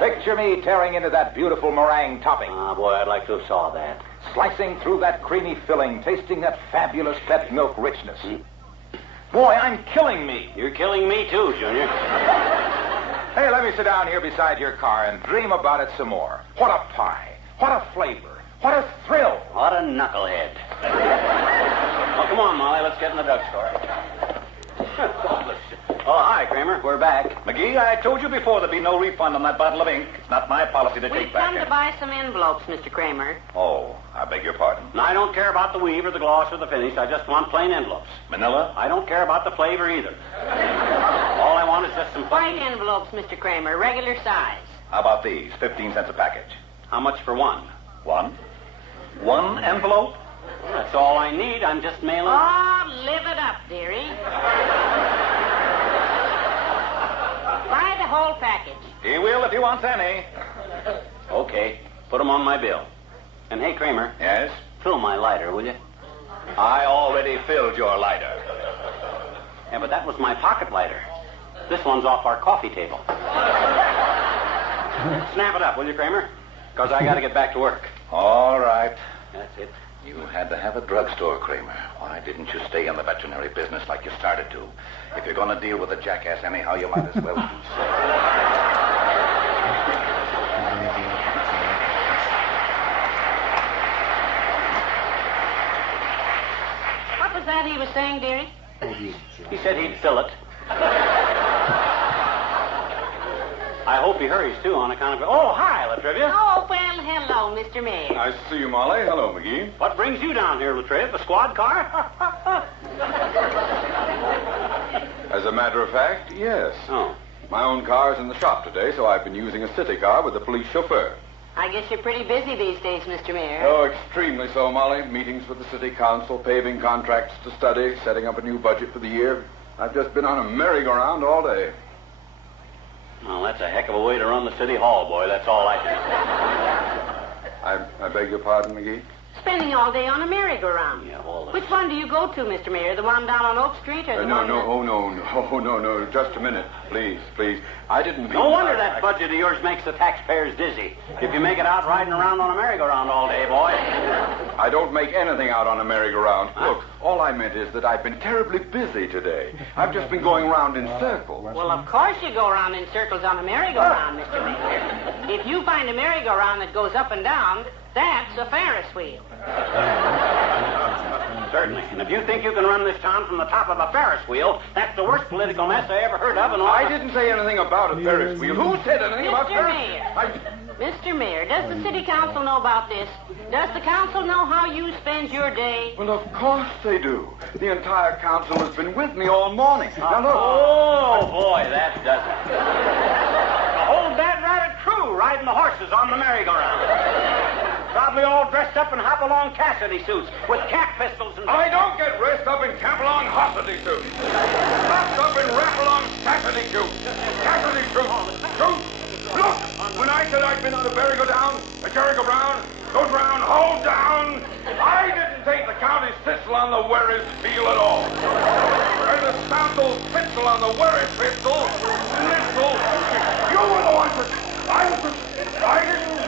Picture me tearing into that beautiful meringue topping. Ah, boy, I'd like to have saw that. Slicing through that creamy filling, tasting that fabulous pet milk richness. Boy, I'm killing me. You're killing me too, Junior. Hey, let me sit down here beside your car and dream about it some more. What a pie. What a flavor. What a thrill. What a knucklehead. Well, come on, Molly. Let's get in the drugstore. Oh, hi, Kramer. We're back. McGee, I told you before there'd be no refund on that bottle of ink. It's not my policy to We've take back come to buy some envelopes, Mr. Kramer. Oh, I beg your pardon. I don't care about the weave or the gloss or the finish. I just want plain envelopes. Manila? I don't care about the flavor either. All I want is just some White envelopes, Mr. Kramer, regular size. How about these? 15 cents a package. How much for one? One? One envelope? That's all I need. I'm just mailing. Oh, live it up, dearie. Buy the whole package. He will if he wants any. Okay. Put them on my bill. And hey, Kramer. Yes? Fill my lighter, will you? I already filled your lighter. Yeah, but that was my pocket lighter. This one's off our coffee table. Snap it up, will you, Kramer? Because I got to get back to work. All right. That's it. You had to have a drugstore, Kramer. Why didn't you stay in the veterinary business like you started to? If you're going to deal with a jackass anyhow, you might as well do so. What was that he was saying, dearie? He said he'd fill it. I hope he hurries, too, on account of... Oh, hi, Latrivia. Oh, well, hello, Mr. Mayor. Nice to see you, Molly. Hello, McGee. What brings you down here, Latriv? A squad car? As a matter of fact, yes. Oh. My own car's in the shop today, so I've been using a city car with the police chauffeur. I guess you're pretty busy these days, Mr. Mayor. Oh, extremely so, Molly. Meetings with the city council, paving contracts to study, setting up a new budget for the year. I've just been on a merry-go-round all day. Well, that's a heck of a way to run the city hall, boy. That's all I think. I beg your pardon, McGee? Spending all day on a merry-go-round. Yeah, all the... Which one do you go to, Mr. Mayor? The one down on Oak Street or the one... No. Just a minute. Please. I didn't mean... No wonder that budget of yours makes the taxpayers dizzy. If you make it out riding around on a merry-go-round all day, boy. I don't make anything out on a merry-go-round. Look, all I meant is that I've been terribly busy today. I've just been going round in circles. Well, of course you go around in circles on a merry-go-round, Mr. Mayor. If you find a merry-go-round that goes up and down, that's a Ferris wheel. Certainly. And if you think you can run this town from the top of a Ferris wheel, that's the worst political mess I ever heard of. And I didn't say anything about a Ferris wheel. Who said anything about Ferris wheels? Mr. Mayor, does the city council know about this? Does the council know how you spend your day? Well, of course they do. The entire council has been with me all morning. Now, look. Oh, boy, that does it. Hold that rabbit true, riding the horses on the merry-go-round. Probably all dressed up in hop-along Cassidy suits with cap pistols and... I don't get dressed up in cap-along Cassidy suits. Dressed up in wrap-along Cassidy suits. Cassidy suits. Look, when I said I'd been on a merry-go-round, goes round, hold down, I didn't take the county's thistle on the Werris field at all. Or the Sample pistol on the Werris pistol. Thistle. You were the ones that... I didn't...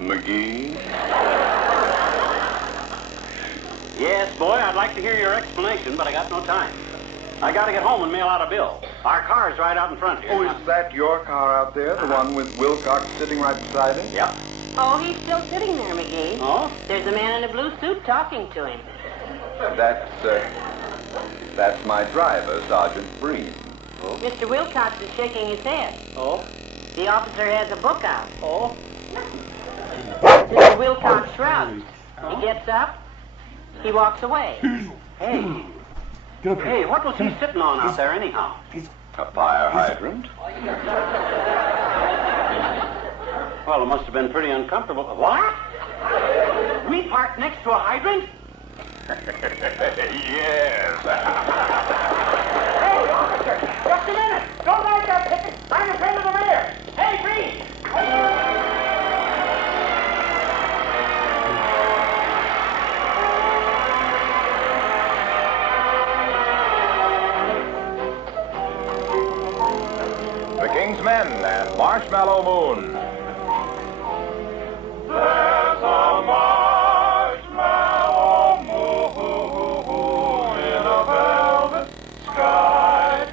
McGee? Yes, boy, I'd like to hear your explanation, but I got no time. I got to get home and mail out a bill. Our car's right out in front here. Oh, is that your car out there? The one with Wilcox sitting right beside it? Yep. Oh, he's still sitting there, McGee. Oh? There's a man in a blue suit talking to him. That's my driver, Sergeant Breen. Oh? Mr. Wilcox is shaking his head. Oh? The officer has a book out. Oh? Mr. Wilcox shrugs. He gets up. He walks away. Hey. Hey, what was he sitting on out there anyhow? A fire hydrant. Well, it must have been pretty uncomfortable. What? We parked next to a hydrant? Yes. Hey, officer, just a minute. Don't like that ticket. I'm a friend of the mayor. Hey, Breen. The King's Men and Marshmallow Moon. There's a marshmallow moon in a velvet sky.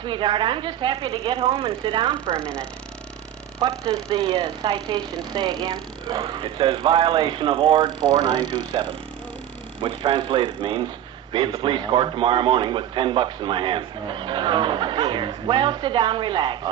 sweetheart. I'm just happy to get home and sit down for a minute. What does the citation say again? It says violation of Ord 4927, which translated means be at the police court tomorrow morning with $10 in my hand. Oh, dear. Well, sit down, relax.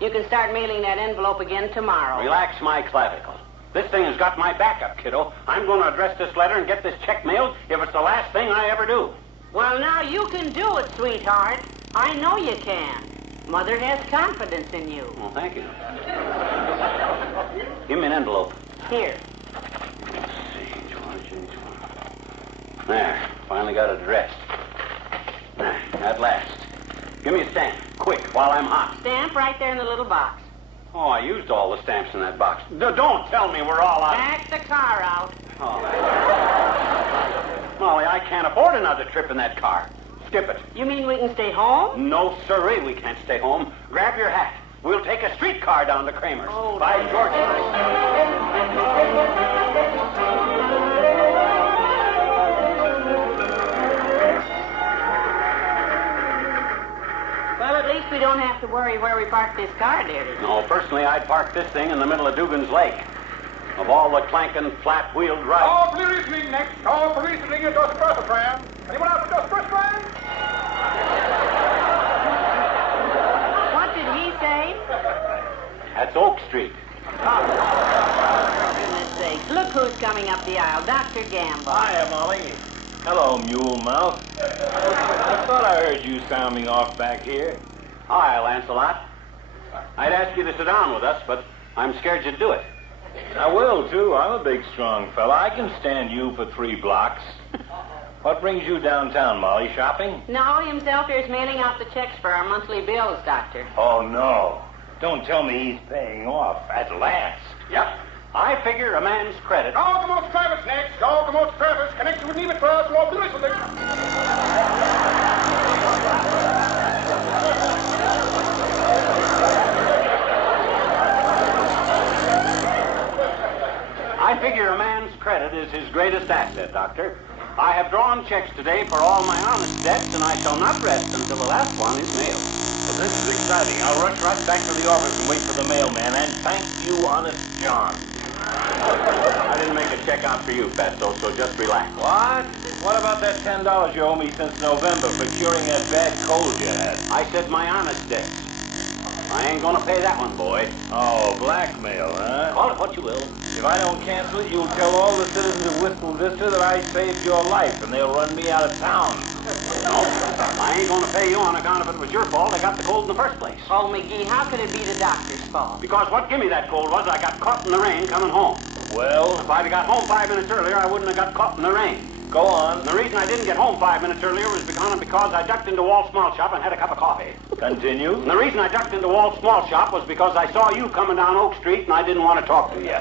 You can start mailing that envelope again tomorrow. Relax my clavicle. This thing has got my backup, kiddo. I'm going to address this letter and get this check mailed if it's the last thing I ever do. Well, now you can do it, sweetheart. I know you can. Mother has confidence in you. Well, thank you. Give me an envelope. Here. Let's see. There. Finally got it addressed. There. At last. Give me a stamp. Quick, while I'm hot. Stamp right there in the little box. Oh, I used all the stamps in that box. Don't tell me we're all out. Back the car out. Oh. Molly, I can't afford another trip in that car. Skip it. You mean we can stay home? No, sirree, we can't stay home. Grab your hat. We'll take a streetcar down to Kramer's. Oh, by George. Well, at least we don't have to worry where we park this car, dearie. No, personally, I'd park this thing in the middle of Dugan's Lake. Of all the clanking, flat-wheeled rides. All police leading next. All police leading into Dos Brazos tram. Anyone out for Dos Brazos tram? What did he say? That's Oak Street. Oh, for goodness sake. Look who's coming up the aisle. Dr. Gamble. Hiya, Molly. Hello, mule mouth. I thought I heard you sounding off back here. Hi, Lancelot. I'd ask you to sit down with us, but I'm scared you'd do it. I will, too. I'm a big, strong fella. I can stand you for 3 blocks. What brings you downtown, Molly? Shopping? No, himself here's mailing out the checks for our monthly bills, Doctor. Oh, no. Don't tell me he's paying off at last. Yep. I figure a man's credit. Almost Travis next. Almost Travis. Connection with Neva Trust. Law police with it. I figure a man's credit is his greatest asset, Doctor. I have drawn checks today for all my honest debts, and I shall not rest until the last one is mailed. Well, this is exciting. I'll rush right back to the office and wait for the mailman. And thank you, Honest John. I didn't make a check out for you, Festo, so just relax. What? What about that $10 you owe me since November for curing that bad cold you had? I said my honest debts. I ain't gonna pay that one, boy. Oh, blackmail, huh? Call it what you will. If I don't cancel it, you'll tell all the citizens of Wistful Vista that I saved your life, and they'll run me out of town. No, I ain't gonna pay you on account of it was your fault. I got the cold in the first place. Oh, McGee, how could it be the doctor's fault? Because what give me that cold was I got caught in the rain coming home. Well? If I'd have got home 5 minutes earlier, I wouldn't have got caught in the rain. Go on. And the reason I didn't get home 5 minutes earlier was because I ducked into Walt's Small Shop and had a cup of coffee. Continue. And the reason I ducked into Walt's Small Shop was because I saw you coming down Oak Street and I didn't want to talk to you.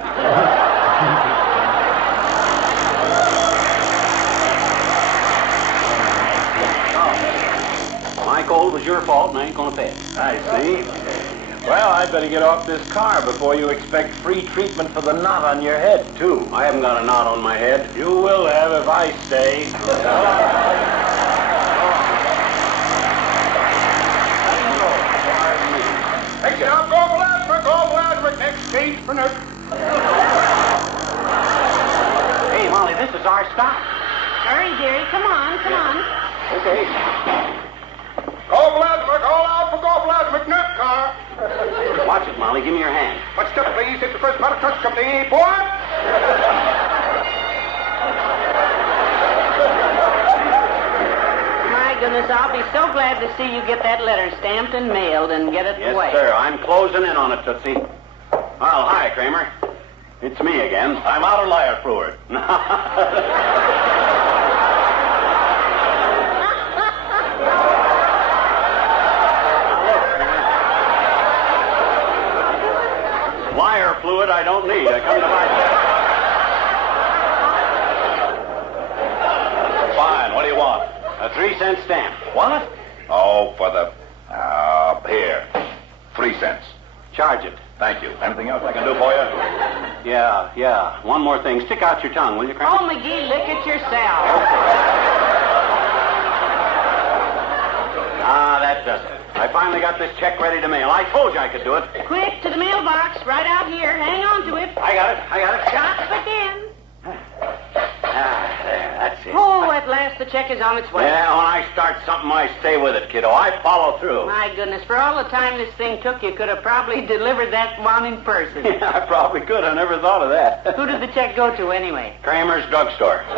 My cold was your fault and I ain't gonna pay it. I see. Well, I'd better get off this car before you expect free treatment for the knot on your head, too. I haven't got a knot on my head. You will have if I stay. Exit out, go Blaswick, next change for nurse. Hey, Molly, this is our stop. Hurry, dearie. Come on. Okay. Go Blaswick, all out for Go Blaswick, nurse car. Watch it, Molly. Give me your hand. One step, please. It's the first part of Trust Company. Forward. My goodness, I'll be so glad to see you get that letter stamped and mailed and get it away. Yes, sir. I'm closing in on it, Tootsie. Well, hi, Kramer. It's me again. I'm out of liar fluid. Liar fluid I don't need. I come to buy it. Fine. What do you want? A 3-cent stamp. What? Oh, for the... here. 3 cents. Charge it. Thank you. Anything else I can do for you? Yeah. One more thing. Stick out your tongue, will you, Kramer? Oh, McGee, lick it yourself. That does it. I finally got this check ready to mail. I told you I could do it. Quick, to the mailbox, right out here. Hang on to it. I got it. Shot again. There, that's it. Oh, at last the check is on its way. Yeah, when I start something, I stay with it, kiddo. I follow through. My goodness, for all the time this thing took, you could have probably delivered that one in person. Yeah, I probably could. I never thought of that. Who did the check go to, anyway? Kramer's drugstore. Oh,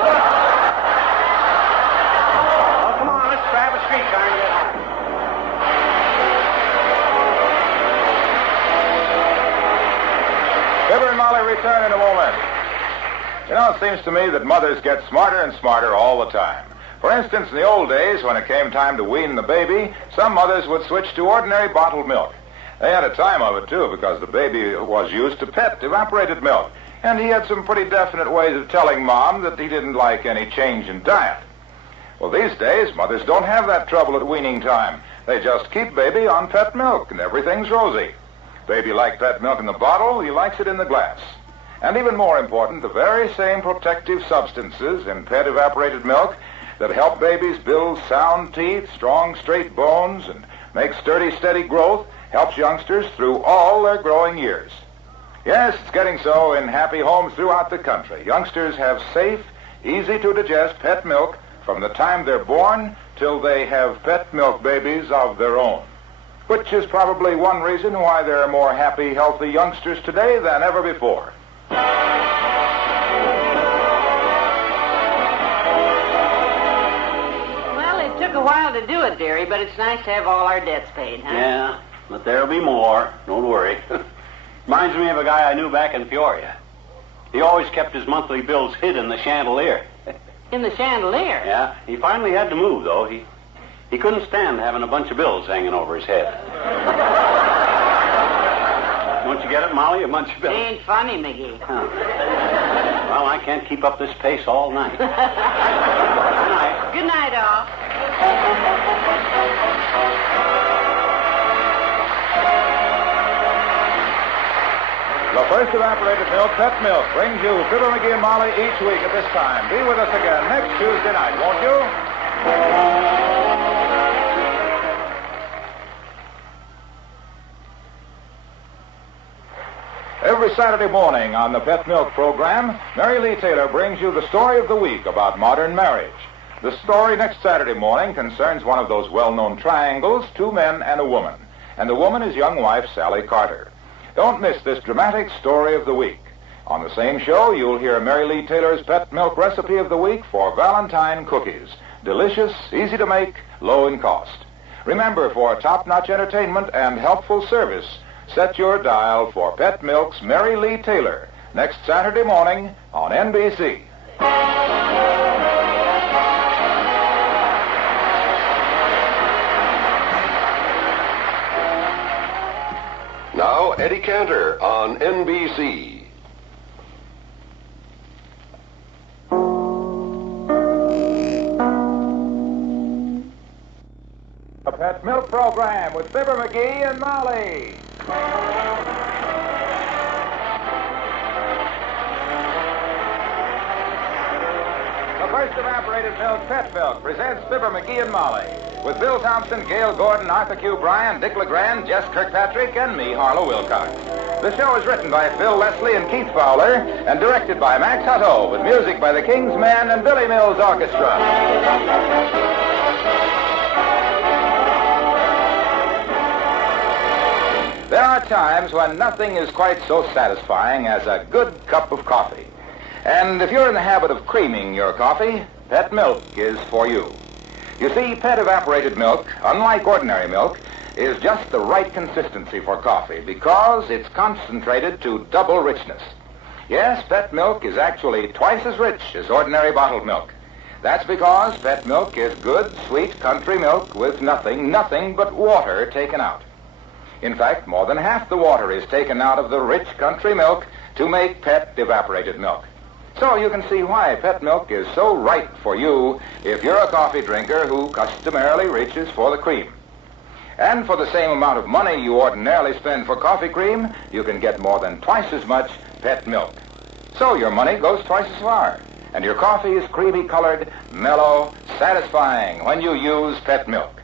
come on, let's grab a streetcar and get home. Fibber and Molly return in a moment. You know, it seems to me that mothers get smarter and smarter all the time. For instance, in the old days, when it came time to wean the baby, some mothers would switch to ordinary bottled milk. They had a time of it, too, because the baby was used to pet evaporated milk. And he had some pretty definite ways of telling Mom that he didn't like any change in diet. Well, these days, mothers don't have that trouble at weaning time. They just keep baby on pet milk, and everything's rosy. Baby likes pet milk in the bottle, he likes it in the glass. And even more important, the very same protective substances in pet evaporated milk that help babies build sound teeth, strong, straight bones, and make sturdy, steady growth helps youngsters through all their growing years. Yes, it's getting so in happy homes throughout the country. Youngsters have safe, easy-to-digest pet milk from the time they're born till they have pet milk babies of their own, which is probably one reason why there are more happy, healthy youngsters today than ever before. Well, it took a while to do it, dearie, but it's nice to have all our debts paid, huh? Yeah, but there'll be more. Don't worry. Reminds me of a guy I knew back in Peoria. He always kept his monthly bills hid in the chandelier. In the chandelier? Yeah, he finally had to move, though. He couldn't stand having a bunch of bills hanging over his head. Don't you get it, Molly? A bunch of bills. Ain't funny, McGee. Huh. Well, I can't keep up this pace all night. Good night. Good night, all. The first evaporated milk, pet milk, brings you Fibber, McGee, and Molly each week at this time. Be with us again next Tuesday night, won't you? Every Saturday morning on the Pet Milk program, Mary Lee Taylor brings you the story of the week about modern marriage. The story next Saturday morning concerns one of those well-known triangles, two men and a woman. And the woman is young wife Sally Carter. Don't miss this dramatic story of the week. On the same show, you'll hear Mary Lee Taylor's Pet Milk recipe of the week for Valentine cookies. Delicious, easy to make, low in cost. Remember, for top-notch entertainment and helpful service, set your dial for Pet Milk's Mary Lee Taylor next Saturday morning on NBC. Now, Eddie Cantor on NBC. The Pet Milk program with Fibber, McGee, and Molly. The first evaporated milk, Pet Milk, presents Fibber, McGee, and Molly, with Bill Thompson, Gail Gordon, Arthur Q. Bryan, Dick LeGrand, Jess Kirkpatrick, and me, Harlow Wilcox. The show is written by Phil Leslie and Keith Fowler and directed by Max Hutto, with music by the King's Men and Billy Mills Orchestra. There are times when nothing is quite so satisfying as a good cup of coffee. And if you're in the habit of creaming your coffee, Pet Milk is for you. You see, Pet evaporated milk, unlike ordinary milk, is just the right consistency for coffee because it's concentrated to double richness. Yes, Pet Milk is actually twice as rich as ordinary bottled milk. That's because Pet Milk is good, sweet country milk with nothing but water taken out. In fact, more than half the water is taken out of the rich country milk to make Pet evaporated milk. So you can see why Pet Milk is so right for you if you're a coffee drinker who customarily reaches for the cream. And for the same amount of money you ordinarily spend for coffee cream, you can get more than twice as much Pet Milk. So your money goes twice as far, and your coffee is creamy colored, mellow, satisfying when you use Pet Milk.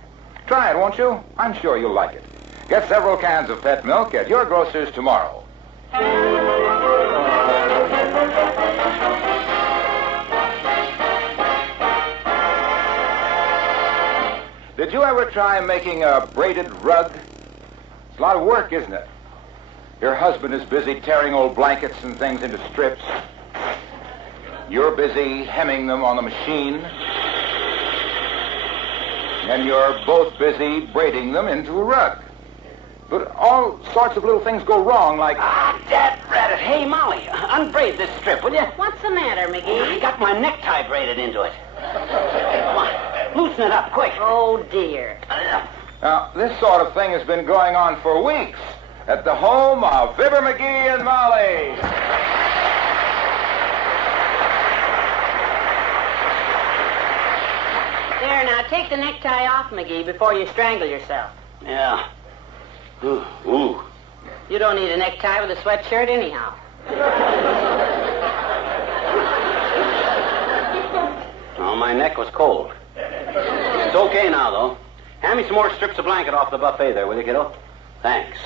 Try it, won't you? I'm sure you'll like it. Get several cans of pet milk at your grocer's tomorrow. Did you ever try making a braided rug? It's a lot of work, isn't it? Your husband is busy tearing old blankets and things into strips. You're busy hemming them on the machine. And you're both busy braiding them into a rug. But all sorts of little things go wrong, like... Ah, dad rat it. Hey, Molly, unbraid this strip, will you? What's the matter, McGee? I got my necktie braided into it. Come on, loosen it up, quick. Oh, dear. Now, this sort of thing has been going on for weeks at the home of Fibber McGee and Molly. There, now, take the necktie off, McGee, before you strangle yourself. Yeah. Ooh. You don't need a necktie with a sweatshirt anyhow. Oh, my neck was cold. It's okay now, though. Hand me some more strips of blanket off the buffet there, will you, kiddo? Thanks.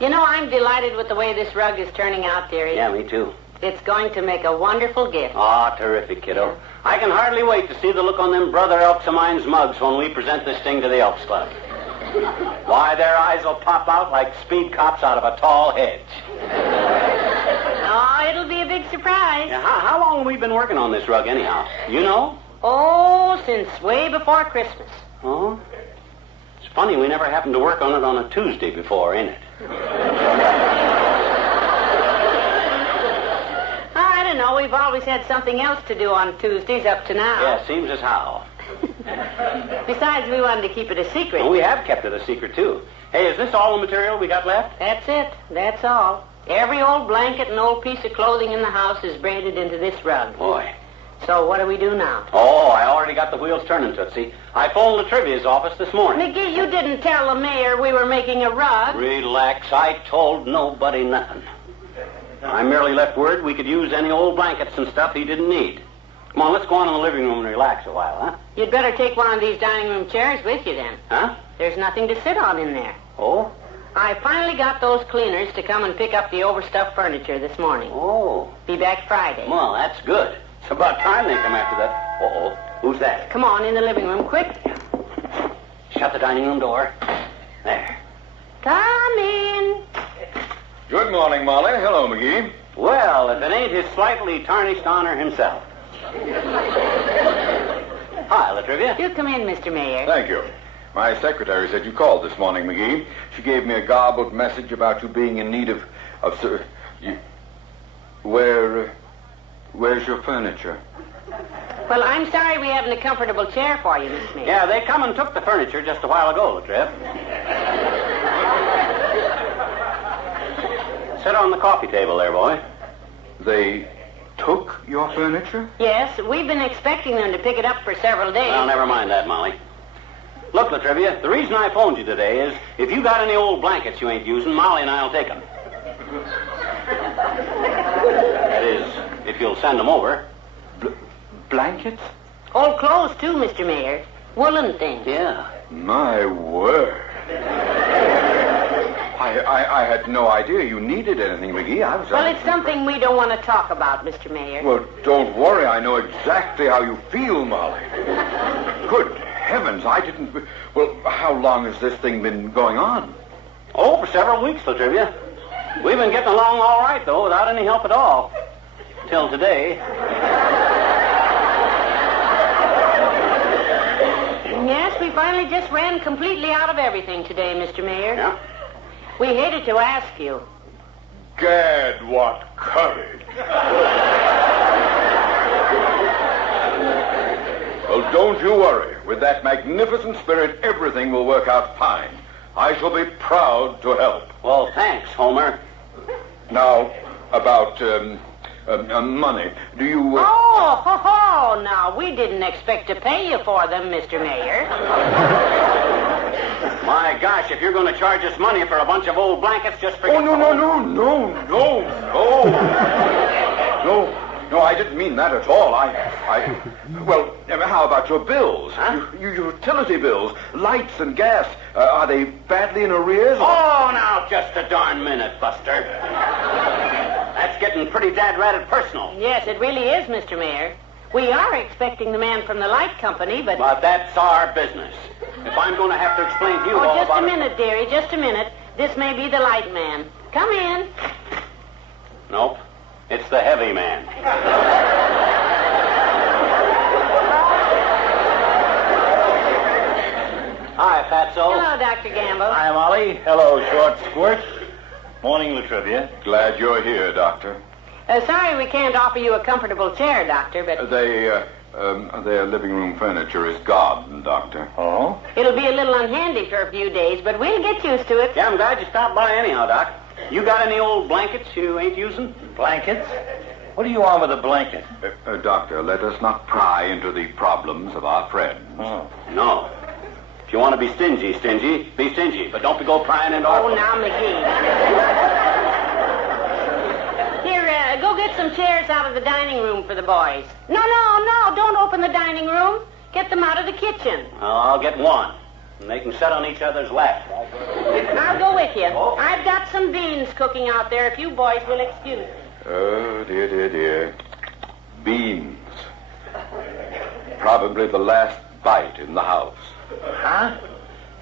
You know, I'm delighted with the way this rug is turning out, dearie. Yeah, me too. It's going to make a wonderful gift. Ah, terrific, kiddo. Yeah. I can hardly wait to see the look on them brother Elks of mine's mugs when we present this thing to the Elks Club. Why, their eyes will pop out like speed cops out of a tall hedge. Oh, it'll be a big surprise. Yeah, how long have we been working on this rug, anyhow? You know? Oh, since way before Christmas. Oh? It's funny we never happened to work on it on a Tuesday before, ain't it? I don't know. We've always had something else to do on Tuesdays up to now. Yeah, seems as how. Besides, we wanted to keep it a secret. Well, we have kept it a secret, too. Hey, is this all the material we got left? That's it. That's all. Every old blanket and old piece of clothing in the house is braided into this rug. Boy. So what do we do now? Oh, I already got the wheels turning, Tootsie. I phoned the Trivia's office this morning. McGee, you didn't tell the mayor we were making a rug. Relax. I told nobody nothing. I merely left word we could use any old blankets and stuff he didn't need. Come on, let's go on in the living room and relax a while, huh? You'd better take one of these dining room chairs with you, then. Huh? There's nothing to sit on in there. Oh? I finally got those cleaners to come and pick up the overstuffed furniture this morning. Oh. Be back Friday. Well, that's good. It's about time they come after that. Uh-oh. Who's that? Come on, in the living room, quick. Shut the dining room door. There. Come in. Good morning, Molly. Hello, McGee. Well, if it ain't his slightly tarnished honor himself. Hi, Latrivia. Do come in, Mr. Mayor. Thank you. My secretary said you called this morning, McGee. She gave me a garbled message about you being in need of where's your furniture? Well, I'm sorry we haven't a comfortable chair for you, Miss Mayor. Yeah, they come and took the furniture just a while ago, Latriv. Sit on the coffee table there, boy. They took your furniture? Yes, we've been expecting them to pick it up for several days. Well, never mind that, Molly. Look, Latrivia, the reason I phoned you today is if you got any old blankets you ain't using, Molly and I'll take them. That is, if you'll send them over. Blankets? Old clothes, too, Mr. Mayor. Woolen things. Yeah. My word. I had no idea you needed anything, McGee. Well, it's something we don't want to talk about, Mr. Mayor. Well, don't worry. I know exactly how you feel, Molly. Good heavens, I didn't... Well, how long has this thing been going on? Oh, for several weeks, Latrivia. We've been getting along all right, though, without any help at all. Till today. Yes, we finally just ran completely out of everything today, Mr. Mayor. Yeah? We hated to ask you. Gad, what courage. Well, don't you worry. With that magnificent spirit, everything will work out fine. I shall be proud to help. Well, thanks, Homer. Now, about money. Do you... Oh, now, we didn't expect to pay you for them, Mr. Mayor. My gosh, if you're going to charge us money for a bunch of old blankets, just forget... Oh, no. No, I didn't mean that at all. Well, how about your bills? Huh? Your utility bills, lights and gas. Are they badly in arrears? Oh, now, just a darn minute, Buster. That's getting pretty dad-ratted personal. Yes, it really is, Mr. Mayor. We are expecting the man from the light company, but... But that's our business. If I'm going to have to explain to you all just about a minute, dearie, just a minute. This may be the light man. Come in. Nope. It's the heavy man. Hi, Fatso. Hello, Dr. Gamble. Hi, Molly. Hello, Short Squirt. Morning, Latrivia. Glad you're here, Doctor. Sorry we can't offer you a comfortable chair, Doctor, but... Their living room furniture is gone, Doctor. Oh? It'll be a little unhandy for a few days, but we'll get used to it. Yeah, I'm glad you stopped by anyhow, Doc. You got any old blankets you ain't using? Blankets? What do you want with a blanket? Doctor, let us not pry into the problems of our friends. Oh. No. If you want to be stingy, be stingy. But don't go prying into our... Oh, now, McGee. Here, go get some chairs out of the dining room for the boys. No, don't open the dining room. Get them out of the kitchen. I'll get one. And they can sit on each other's lap. I'll go with you. Oh. I've got some beans cooking out there, if you boys will excuse me. Oh, dear. Beans. Probably the last bite in the house. Huh?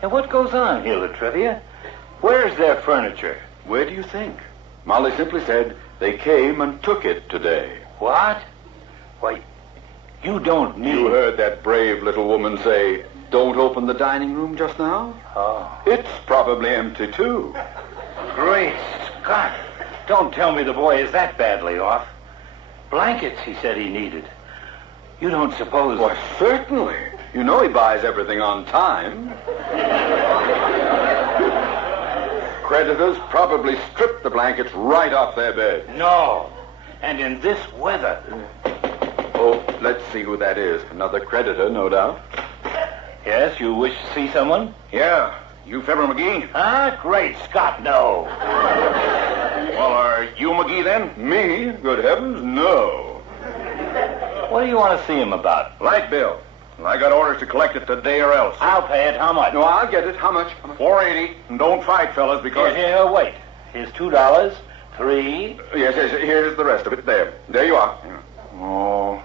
And what goes on here, Latrivia? Where's their furniture? Where do you think? Molly simply said they came and took it today. What? Why, you don't mean... You heard that brave little woman say, don't open the dining room just now? Oh. It's probably empty, too. Great Scott. Don't tell me the boy is that badly off. Blankets, he said he needed. You don't suppose... Why, certainly. You know he buys everything on time. Creditors probably stripped the blankets right off their bed. No. And in this weather. Oh, let's see who that is. Another creditor, no doubt. Yes, you wish to see someone? Yeah. You Fibber McGee? Huh? Great Scott, no. Well, are you McGee then? Me? Good heavens, no. What do you want to see him about? Light bill. Well, I got orders to collect it today or else. I'll pay it. How much? No, I'll get it. How much? $4.80. And don't fight, fellas, because... Here, wait. Here's $2. $3. Yes, here's the rest of it. There you are. Oh,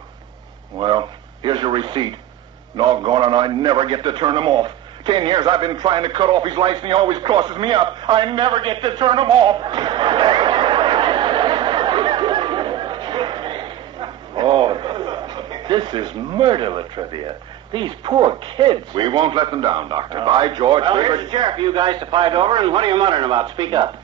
well, here's your receipt. Doggone, and I never get to turn him off. 10 years I've been trying to cut off his lights, and he always crosses me up. I never get to turn him off. Oh, this is murder, Latrivia. These poor kids. We won't let them down, Doctor. By George... Well, here's a chair for you guys to fight over, and what are you muttering about? Speak up.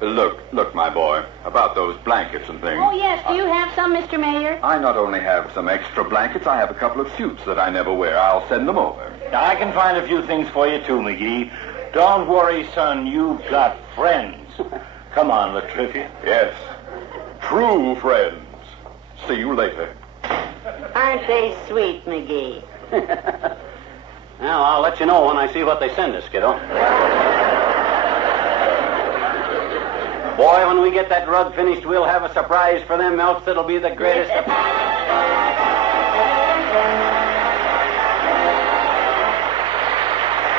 Look, my boy, about those blankets and things. Oh, yes. Do you have some, Mr. Mayor? I not only have some extra blankets, I have a couple of suits that I never wear. I'll send them over. I can find a few things for you, too, McGee. Don't worry, son. You've got friends. Come on, Latrivia. Yes. True friends. See you later. Aren't they sweet, McGee? Well, I'll let you know when I see what they send us, kiddo. Boy, when we get that rug finished, we'll have a surprise for them, else it'll be the greatest...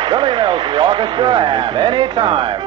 Billy Mills to the orchestra, and any time.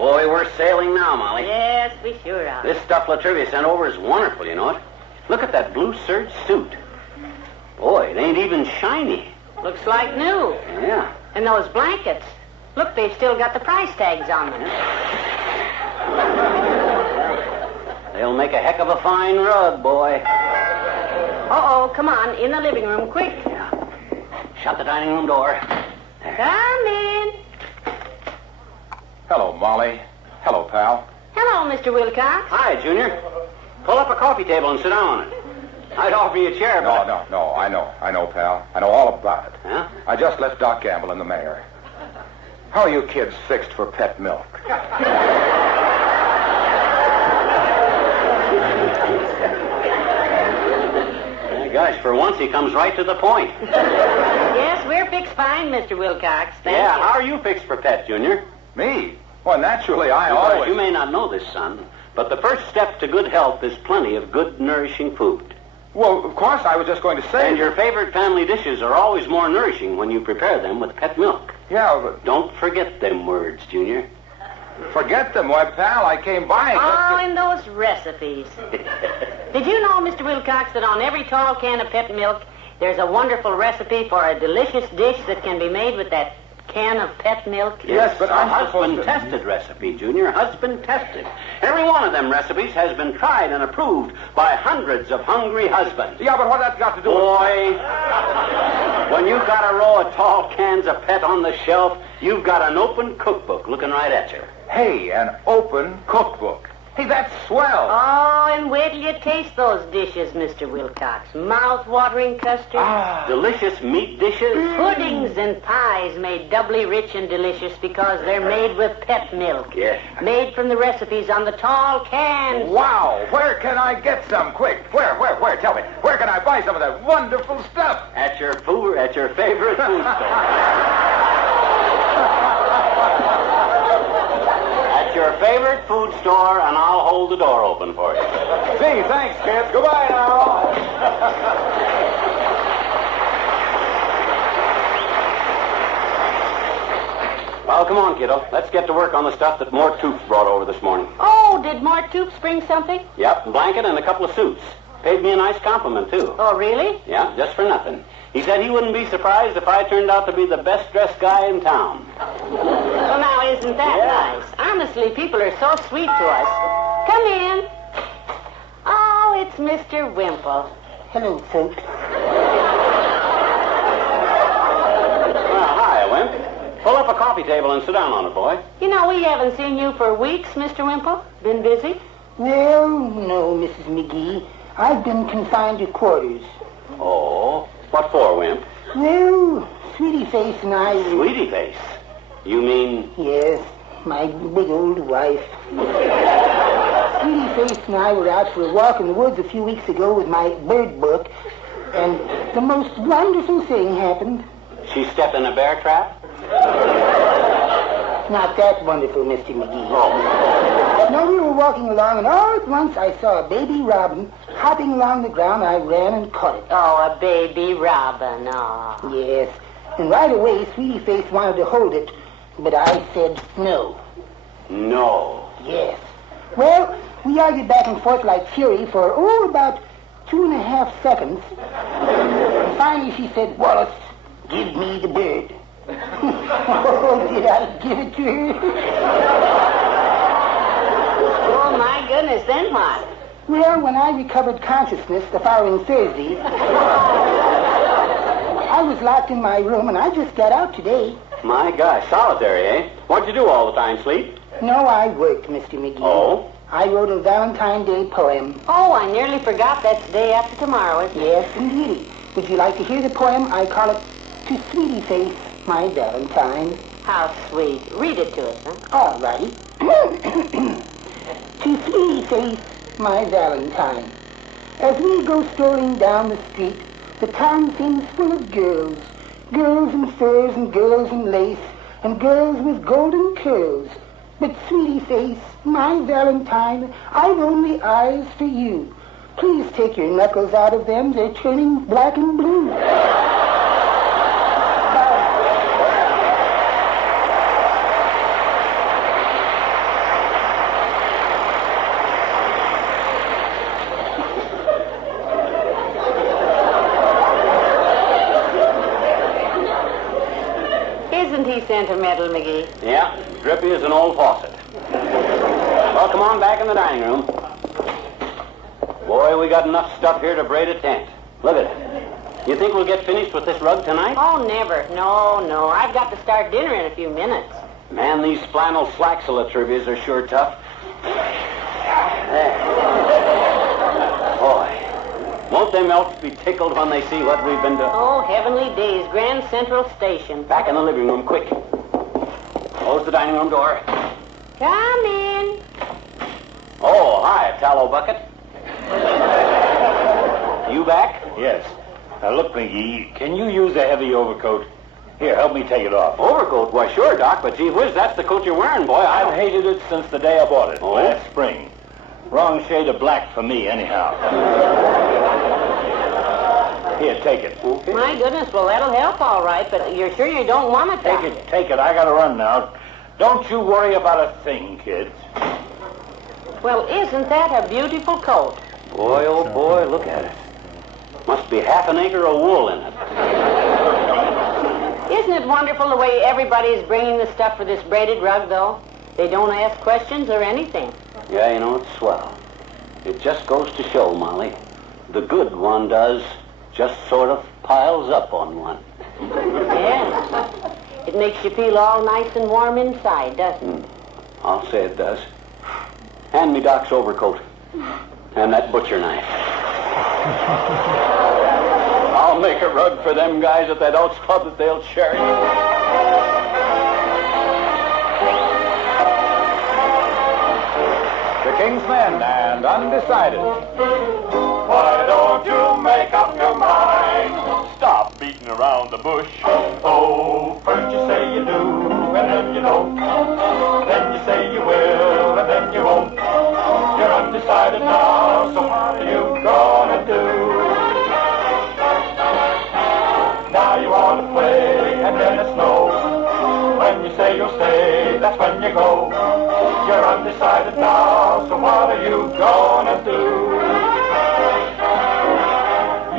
Boy, we're sailing now, Molly. Yes, we sure are. This stuff Latrivia sent over is wonderful, you know it? Look at that blue serge suit. Boy, it ain't even shiny. Looks like new. Yeah. And those blankets. Look, they've still got the price tags on them. They'll make a heck of a fine rug, boy. Uh-oh, come on, in the living room, quick. Yeah. Shut the dining room door. There. Come in. Hello, Molly. Hello, pal. Hello, Mr. Wilcox. Hi, Junior. Pull up a coffee table and sit down on it. I'd offer you a chair, but... No. I know, pal. I know all about it. Huh? I just left Doc Gamble and the mayor. How are you kids fixed for pet milk? Gosh, for once he comes right to the point. Yes, we're fixed fine, Mr. Wilcox. Thank you. How are you fixed for pet, Junior? Me? Well, naturally, I Because always... You may not know this, son, but the first step to good health is plenty of good, nourishing food. Well, of course, I was just going to say... And your favorite family dishes are always more nourishing when you prepare them with pet milk. Yeah, but... Don't forget them words, Junior. Forget them? Why, pal, I came by... And those recipes. Did you know, Mr. Wilcox, that on every tall can of pet milk, there's a wonderful recipe for a delicious dish that can be made with that can of pet milk? Yes, but I'm husband-tested recipe, Junior. Husband-tested. Every one of them recipes has been tried and approved by hundreds of hungry husbands. Yeah, but what that's got to do Boy, when you've got a row of tall cans of pet on the shelf, you've got an open cookbook looking right at you. Hey, an open cookbook. Hey, that's swell. Oh, and wait till you taste those dishes, Mr. Wilcox. Mouth-watering custard. Delicious meat dishes. Puddings and pies made doubly rich and delicious because they're made with pet milk. Yes. Made from the recipes on the tall cans. Wow. Where can I get some? Quick. Where? Tell me. Where can I buy some of that wonderful stuff? At your favorite food store. Your favorite food store, and I'll hold the door open for you. Gee, thanks, kids. Goodbye now. Well, come on, kiddo. Let's get to work on the stuff that Mort Toops brought over this morning. Oh, did Mort Toops bring something? Yep, a blanket and a couple of suits. Paid me a nice compliment, too. Oh, really? Yeah, just for nothing. He said he wouldn't be surprised if I turned out to be the best-dressed guy in town. Well, now, isn't that nice? Honestly, people are so sweet to us. Come in. Oh, it's Mr. Wimple. Hello, folks. Well, hi, Wimp. Pull up a coffee table and sit down on it, boy. You know, we haven't seen you for weeks, Mr. Wimple. Been busy? Well, no, Mrs. McGee. I've been confined to quarters. Oh, what for, Wimp? Well, Sweetie Face and I... Sweetie Face? You mean... Yes, my big old wife. Sweetie Face and I were out for a walk in the woods a few weeks ago with my bird book, and the most wonderful thing happened. She stepped in a bear trap? Not that wonderful, Mr. McGee. Oh. No, we were walking along, and all at once I saw a baby robin hopping along the ground. I ran and caught it. Oh, a baby robin. Oh. Yes. And right away, Sweetie Face wanted to hold it, but I said no. No. Yes. Well, we argued back and forth like fury for, about 2.5 seconds. And finally she said, Wallace, give me the bird. Oh, did I give it to her? Oh, my goodness, then what? Well, when I recovered consciousness the following Thursday, I was locked in my room, and I just got out today. My gosh, solitary, eh? What'd you do all the time, sleep? No, I worked, Mr. McGee. Oh? I wrote a Valentine Day poem. Oh, I nearly forgot that's the day after tomorrow, isn't it? Yes, indeed. Would you like to hear the poem? I call it To Sweetie Face, My Valentine. How sweet. Read it to us, huh? All righty. To Sweetie Face, My Valentine. As we go strolling down the street, the town seems full of girls. Girls in furs and girls in lace, and girls with golden curls. But Sweetie Face, my Valentine, I've only eyes for you. Please take your knuckles out of them. They're turning black and blue. sentimental, McGee. Yeah, drippy as an old faucet. Well, come on back in the dining room. Boy, we got enough stuff here to braid a tent. Look at it. You think we'll get finished with this rug tonight? Oh, never. No. I've got to start dinner in a few minutes. Man, these flannel slaxilla-trivias are sure tough. There. Boy, won't them elks be tickled when they see what we've been doing? Oh, heavenly days. Grand Central Station. Back in the living room, quick. Close the dining room door. Come in. Oh, hi, Tallow Bucket. You back? Yes. Now, look, McGee, can you use a heavy overcoat? Here, help me take it off. Overcoat? Why, sure, Doc, but gee whiz, that's the coat you're wearing, boy. I've hated it since the day I bought it, Oh? last spring. Wrong shade of black for me, anyhow. Here, take it. Okay. My goodness, well, that'll help all right, but you're sure you don't want it, Doc? Take it. I gotta run now. Don't you worry about a thing, kids. Well, isn't that a beautiful coat? Boy, oh boy, look at it. Must be half an acre of wool in it. Isn't it wonderful the way everybody's bringing the stuff for this braided rug, though? They don't ask questions or anything. Yeah, you know, it's swell. It just goes to show, Molly. The good one does just sort of piles up on one. Yeah. It makes you feel all nice and warm inside, doesn't it? I'll say it does. Hand me Doc's overcoat. And that butcher knife. I'll make a rug for them guys at that Elks Club that they'll cherish. The King's Men and Undecided. Why don't you make up your mind? Stop beating around the bush. Oh, first you say you do, and then you don't. Then you say you will, and then you won't. You're undecided now, so what are you gonna do? Now you want to play, and then it's no. When you say you'll stay, that's when you go. You're undecided now, so what are you gonna do?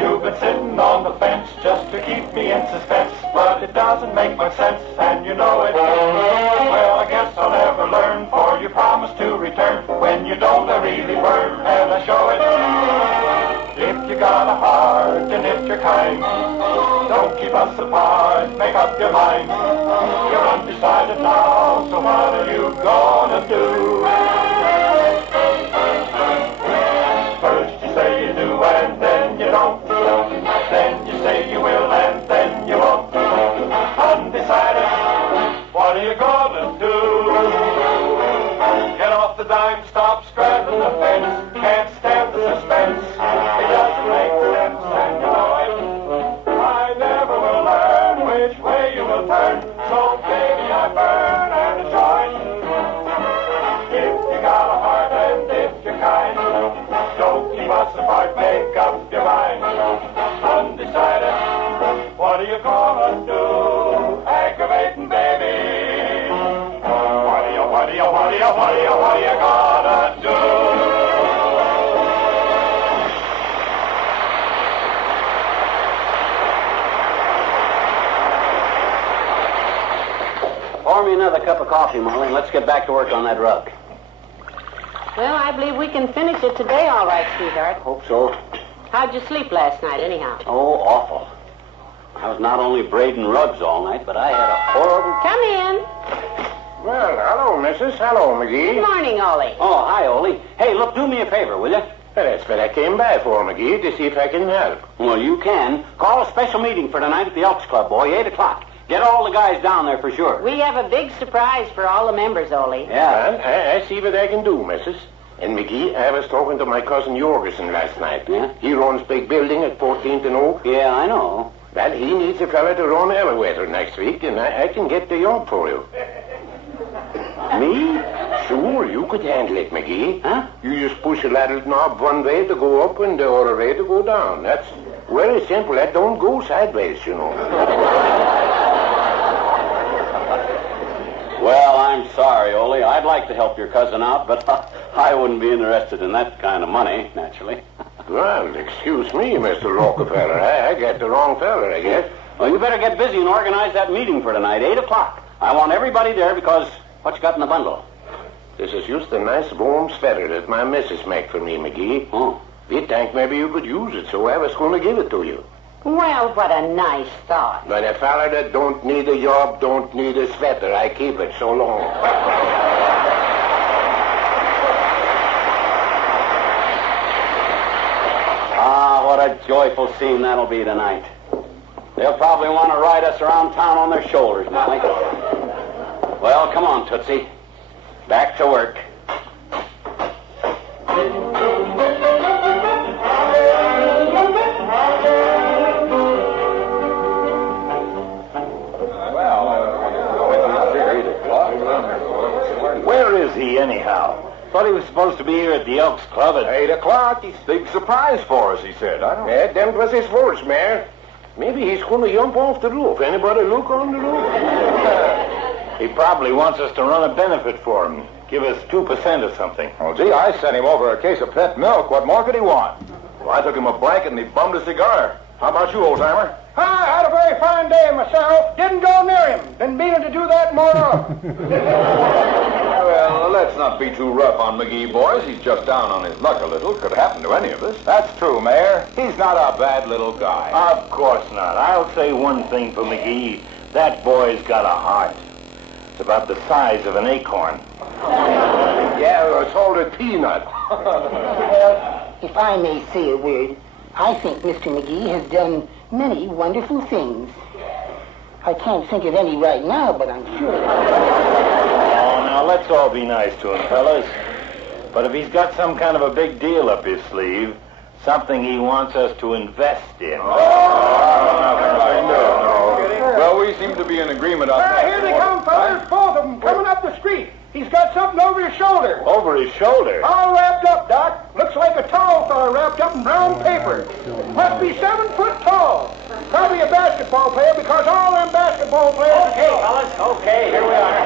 You've been sitting on the fence just to keep me in suspense, but it doesn't make much sense, and you know it. Well, I guess I'll never learn, for you promised to return. When you don't, I really burn, and I show it. If you got a heart, and if you're kind, don't keep us apart, make up your mind. You're undecided now, so what are you gonna do? First you say you do, and then you don't. Then you say you will, and then you won't. Undecided, what are you gonna do? Get off the dime, stop straddling the fence. Can't stand the suspense. It doesn't make sense, and you know it. I never will learn which way you will turn. So baby, I burn and enjoy. If you got a heart and if you're kind, don't keep us apart, make up your mind. Undecided, what are you gonna do? Aggravating, baby. What are you gonna do? Pour me another cup of coffee, Molly, and let's get back to work on that rug. Well, I believe we can finish it today all right, sweetheart. Hope so. How'd you sleep last night, anyhow? Oh, awful. I was not only braiding rugs all night, but I had a horrible... Come in. Well, hello, Mrs. Hello, McGee. Good morning, Ollie. Oh, hi, Ole. Hey, look, do me a favor, will you? Well, that's what I came by for, McGee, to see if I can help. Well, you can. Call a special meeting for tonight at the Elks Club, boy, 8 o'clock. Get all the guys down there for sure. We have a big surprise for all the members, Ollie. Yeah. Well, I see what I can do, Mrs. And, McGee, I was talking to my cousin Jorgensen last night. Yeah? He runs big building at 14th and Oak. Yeah, I know. Well, he needs a fella to run elevator next week, and I can get the job for you. Me? Sure, you could handle it, McGee. Huh? You just push a ladder knob one way to go up and the other way to go down. That's very simple. That don't go sideways, you know. Well, I'm sorry, Ole. I'd like to help your cousin out, but I wouldn't be interested in that kind of money, naturally. Well, excuse me, Mr. Rockefeller. I got the wrong feller, I guess. Well, you better get busy and organize that meeting for tonight, 8 o'clock. I want everybody there because what you got in the bundle? This is just a nice warm sweater that my missus make for me, McGee. Oh. We think maybe you could use it, so I was going to give it to you. Well, what a nice thought. But a fella that don't need a job don't need a sweater. I keep it so long. Ah, what a joyful scene that'll be tonight. They'll probably want to ride us around town on their shoulders, Molly. Well, come on, Tootsie. Back to work. Where is he, anyhow? Thought he was supposed to be here at the Elks Club at 8 o'clock. He's big surprise for us, he said. I don't... Yeah, them was his words, Mayor. Maybe he's going to jump off the roof. Anybody look on the roof? He probably wants us to run a benefit for him. Give us 2% or something. Well, gee, I sent him over a case of pet milk. What more could he want? Well, I took him a blanket and he bummed a cigar. How about you, old-timer? I had a very fine day myself. Didn't go near him. Been meaning to do that more often. Well, let's not be too rough on McGee, boys. He's just down on his luck a little. Could happen to any of us. That's true, Mayor. He's not a bad little guy. Of course not. I'll say one thing for McGee. That boy's got a heart. It's about the size of an acorn. Yeah, it's called a peanut. Well, if I may say a word, I think Mr. McGee has done many wonderful things. I can't think of any right now, but I'm sure. Oh, now let's all be nice to him, fellas. But if he's got some kind of a big deal up his sleeve, something he wants us to invest in. No. Well, we seem to be in agreement on that. Here they come, fellas. Both of them coming up the street. He's got something over his shoulder. Over his shoulder? All wrapped up, Doc. Looks like a tall fella wrapped up in brown paper. Must be 7 foot tall. Probably a basketball player because all them basketball players... Okay, fellas. Okay, here we are.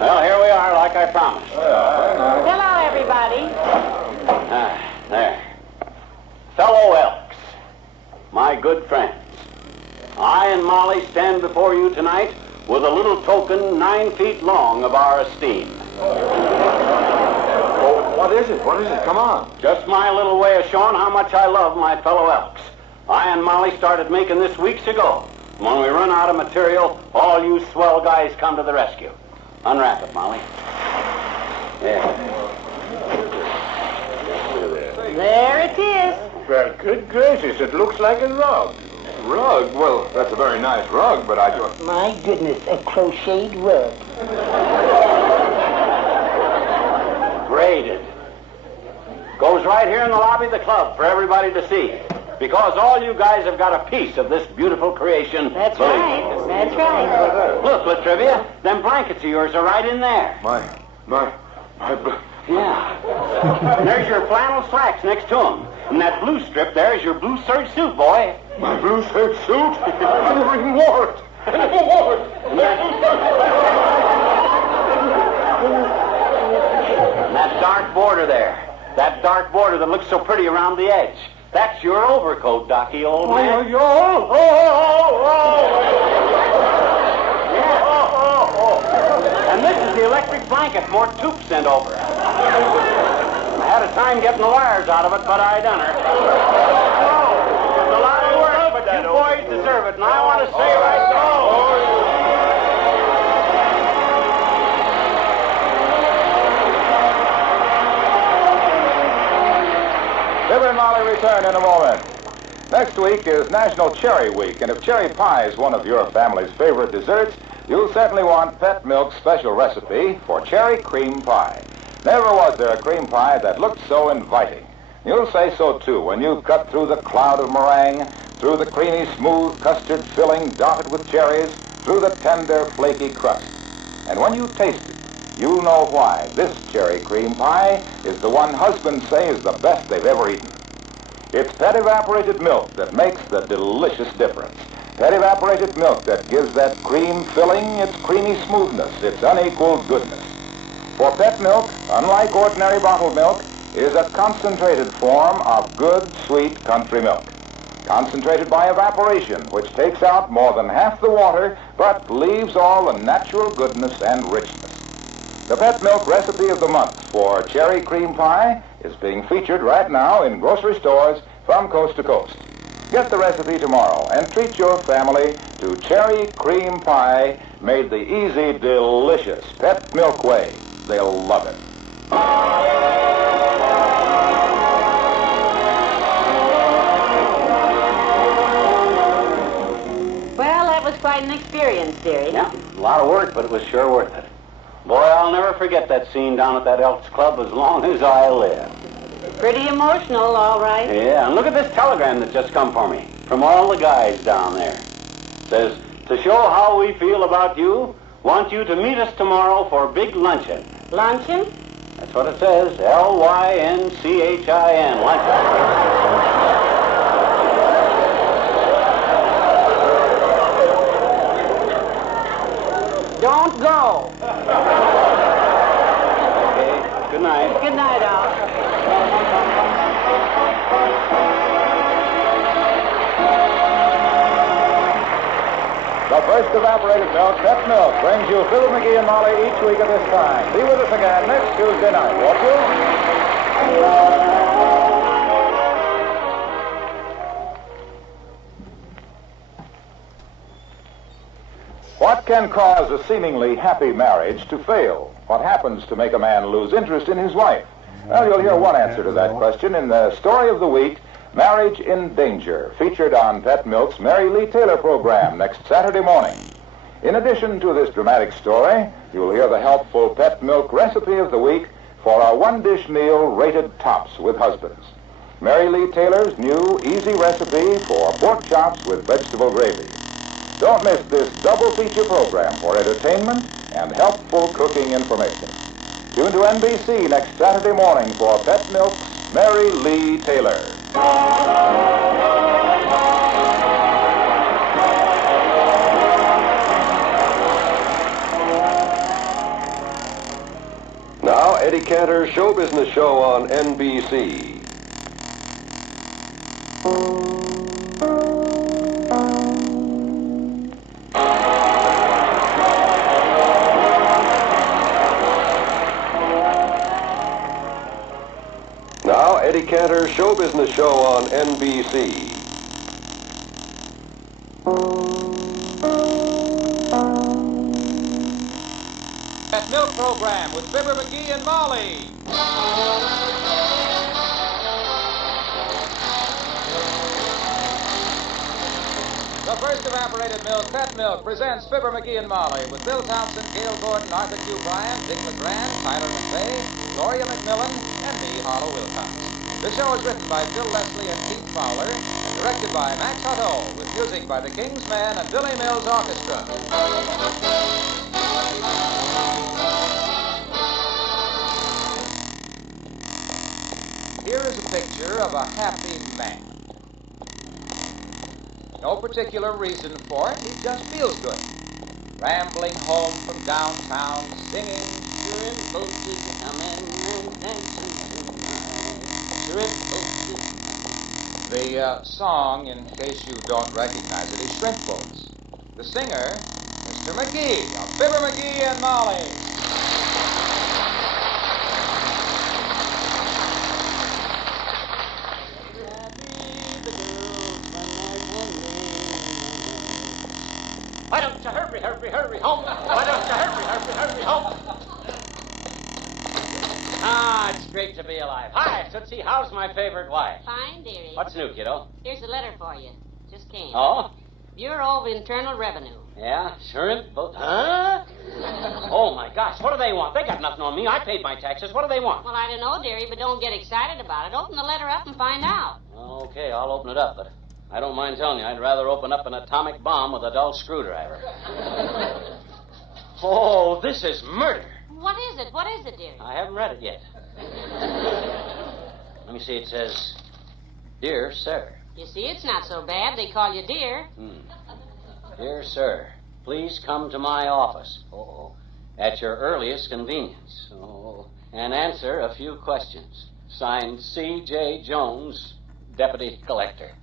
Well, here we are, like I promised. Hello, everybody. There. Fellow Elks, my good friends, I and Molly stand before you tonight with a little token 9 feet long of our esteem. Oh, what is it? What is it? Come on. Just my little way of showing how much I love my fellow Elks. I and Molly started making this weeks ago. When we run out of material, all you swell guys come to the rescue. Unwrap it, Molly. There. There it is. Well, good gracious, it looks like a rug. Rug? Well, that's a very nice rug, but I just... My goodness, a crocheted rug. Graded. Goes right here in the lobby of the club for everybody to see. Because all you guys have got a piece of this beautiful creation. That's right. That's right. Look, Latrivia, them blankets of yours are right in there. Yeah. There's your flannel slacks next to them. And that blue strip there is your blue serge suit, boy. My blue serge suit? I never even wore it. I never wore it. And that dark border there. That dark border that looks so pretty around the edge. That's your overcoat, Docky, old man. And this is the electric blanket Mort Toop sent over. I had a time getting the wires out of it, but I done her. It's a lot of work, but you boys deserve it, and I want to say right now. Bill and Molly return in a moment. Next week is National Cherry Week, and if cherry pie is one of your family's favorite desserts, you'll certainly want Pet Milk's special recipe for cherry cream pie. Never was there a cream pie that looked so inviting. You'll say so, too, when you cut through the cloud of meringue, through the creamy, smooth custard filling dotted with cherries, through the tender, flaky crust. And when you taste it, you'll know why this cherry cream pie is the one husbands say is the best they've ever eaten. It's pet evaporated milk that makes the delicious difference. Pet evaporated milk that gives that cream filling its creamy smoothness, its unequaled goodness. For pet milk, unlike ordinary bottled milk, is a concentrated form of good, sweet country milk. concentrated by evaporation, which takes out more than half the water, but leaves all the natural goodness and richness. The Pet Milk Recipe of the Month for cherry cream pie is being featured right now in grocery stores from coast to coast. Get the recipe tomorrow and treat your family to cherry cream pie made the easy, delicious Pet Milk way. They'll love it. Well, that was quite an experience, dearie. Yeah, a lot of work, but it was sure worth it. Boy, I'll never forget that scene down at that Elks Club as long as I live. Pretty emotional, all right. Yeah, and look at this telegram that just come for me from all the guys down there. It says, to show how we feel about you, want you to meet us tomorrow for big luncheon. Luncheon? That's what it says, L-Y-N-C-H-I-N, luncheon. Don't go. Okay, good night. Good night, Al. The first evaporated milk, Pet Milk, brings you Fibber McGee and Molly each week at this time. Be with us again next Tuesday night, won't you? What can cause a seemingly happy marriage to fail? What happens to make a man lose interest in his wife? Well, you'll hear one answer to that question in the story of the week, Marriage in Danger, featured on Pet Milk's Mary Lee Taylor program next Saturday morning. In addition to this dramatic story, you'll hear the helpful Pet Milk recipe of the week for a one-dish meal rated tops with husbands. Mary Lee Taylor's new easy recipe for pork chops with vegetable gravy. Don't miss this double feature program for entertainment and helpful cooking information. Tune to NBC next Saturday morning for Pet Milk's Mary Lee Taylor. Now, Eddie Cantor's Show Business Show on NBC. Now, Eddie Cantor's Show Business Show on NBC. That milk program with Fibber McGee and Molly. The first evaporated milk, Pet Milk, presents Fibber McGee and Molly with Bill Thompson, Gail Gordon, Arthur Q. Bryan, Dick LeGrand, Tyler McVeigh, Gloria McMillan, and me, Harlow Wilcox. The show is written by Bill Leslie and Keith Fowler, and directed by Max Hutto, with music by the King's Men and Billy Mills Orchestra. Here is a picture of a happy man. No particular reason for it, he just feels good. Rambling home from downtown, singing, "Shrimp folks is coming and dancing tonight. Shrimp folks is..." The song, in case you don't recognize it, is Shrimp Boats. The singer, Mr. McGee, of Fibber McGee and Molly. Why don't you hurry, hurry, hurry home? Why don't you hurry, hurry, hurry home? Ah, it's great to be alive. Hi, Tootsie, how's my favorite wife? Fine, dearie. What's new, kiddo? Here's a letter for you. Just came. Oh? Bureau of Internal Revenue. Yeah, shrimp boat. Huh? Oh, my gosh, what do they want? They got nothing on me. I paid my taxes. What do they want? Well, I don't know, dearie, but don't get excited about it. Open the letter up and find out. Okay, I'll open it up, but I don't mind telling you, I'd rather open up an atomic bomb with a dull screwdriver. Oh, this is murder. What is it? What is it, dearie? I haven't read it yet. Let me see, it says, "Dear Sir." You see, it's not so bad. They call you dear. Dear Sir, please come to my office. At your earliest convenience. And answer a few questions. Signed C.J. Jones, Deputy Collector.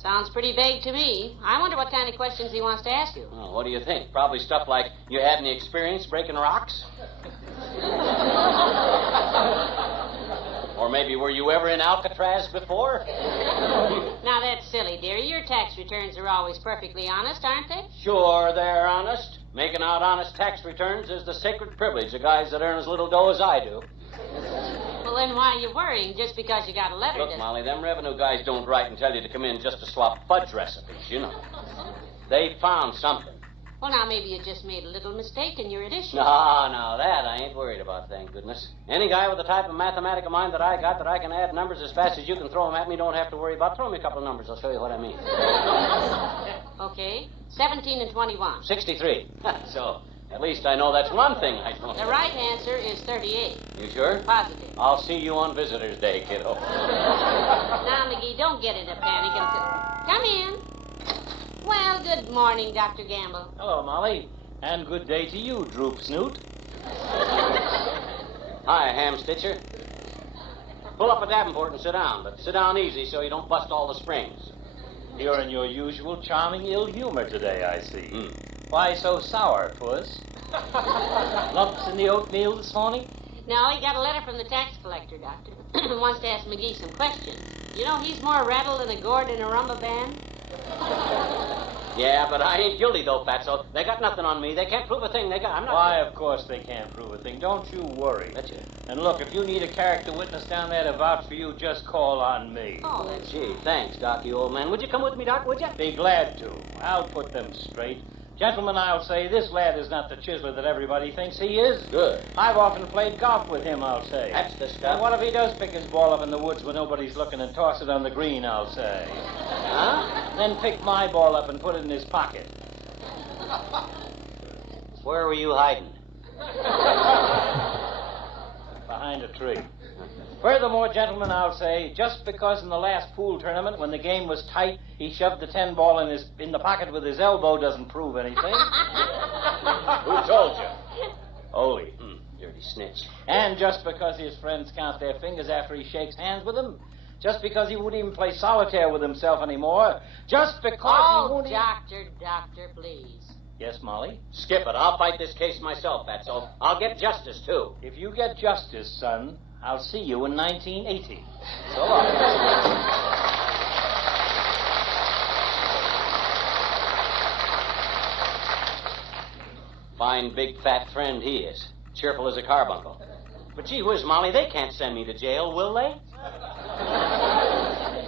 Sounds pretty vague to me. I wonder what kind of questions he wants to ask you. Well, what do you think? Probably stuff like, you had any experience breaking rocks? Or maybe, were you ever in Alcatraz before? Now, that's silly, dear. Your tax returns are always perfectly honest, aren't they? Sure, they're honest. Making out honest tax returns is the sacred privilege of guys that earn as little dough as I do. Well, then why are you worrying just because you got a letter? Look, Molly, them revenue guys don't write and tell you to come in just to swap fudge recipes, you know. They found something. Well, now, maybe you just made a little mistake in your addition. No, that I ain't worried about, thank goodness. Any guy with the type of mathematical mind that I got, that I can add numbers as fast as you can throw them at me, don't have to worry about. Throw me a couple of numbers, I'll show you what I mean. Okay, 17 and 21. 63. So, at least I know that's one thing I don't The know. right answer is 38. You sure? Positive. I'll see you on Visitor's Day, kiddo. Now, McGee, don't get in a panic and... Come in. Well, good morning, Dr. Gamble. Hello, Molly. And good day to you, Droop Snoot. Hi, Ham Stitcher. Pull up a Davenport and sit down, but sit down easy so you don't bust all the springs. You're in your usual charming ill humor today, I see. Why so sour, Puss? Lumps in the oatmeal this morning? No, he got a letter from the tax collector, Doctor. Wants to ask McGee some questions. You know, he's more rattled than a gourd in a rumba band. Yeah, but I ain't guilty, though, Fatso. They got nothing on me. They can't prove a thing. I'm not... Why, of course they can't prove a thing. Don't you worry. That's it. And look, if you need a character witness down there to vouch for you, just call on me. Oh, that's... Gee, thanks, Doc, you old man. Would you come with me, Doc, would you? Be glad to. I'll put them straight. Gentlemen, I'll say this lad is not the chiseler that everybody thinks he is. Good. I've often played golf with him, I'll say. That's the stuff. And what if he does pick his ball up in the woods when nobody's looking and toss it on the green, I'll say. Huh? Then pick my ball up and put it in his pocket. Where were you hiding? Behind a tree. Furthermore, gentlemen, I'll say, just because in the last pool tournament, when the game was tight, he shoved the 10 ball in the pocket with his elbow doesn't prove anything. Who told you? Ole. Dirty snitch. And just because his friends count their fingers after he shakes hands with them, just because he wouldn't even play solitaire with himself anymore, just because he won't... Doctor, please. Yes, Molly? Skip it. I'll fight this case myself, Fatso. I'll get justice, too. If you get justice, son, I'll see you in 1980. So long. Fine, big, fat friend he is. Cheerful as a carbuncle. But gee whiz, Molly, they can't send me to jail, will they?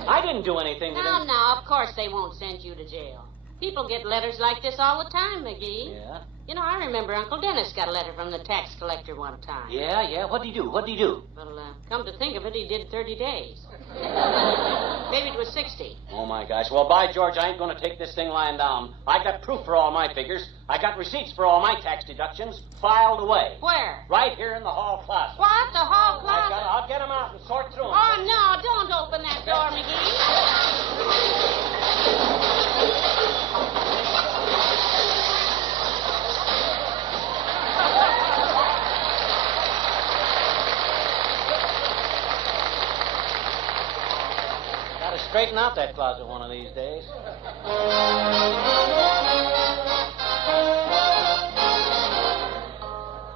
I didn't do anything to them. No, of course they won't send you to jail. People get letters like this all the time, McGee. Yeah? You know, I remember Uncle Dennis got a letter from the tax collector one time. Yeah? What'd he do? Well, come to think of it, he did 30 days. Maybe it was 60. Oh, my gosh. Well, by George, I ain't going to take this thing lying down. I got proof for all my figures. I got receipts for all my tax deductions filed away. Where? Right here in the hall closet. What? The hall closet? I'll get them out and sort through them. Oh, no, don't open that door, McGee. Gotta straighten out that closet one of these days.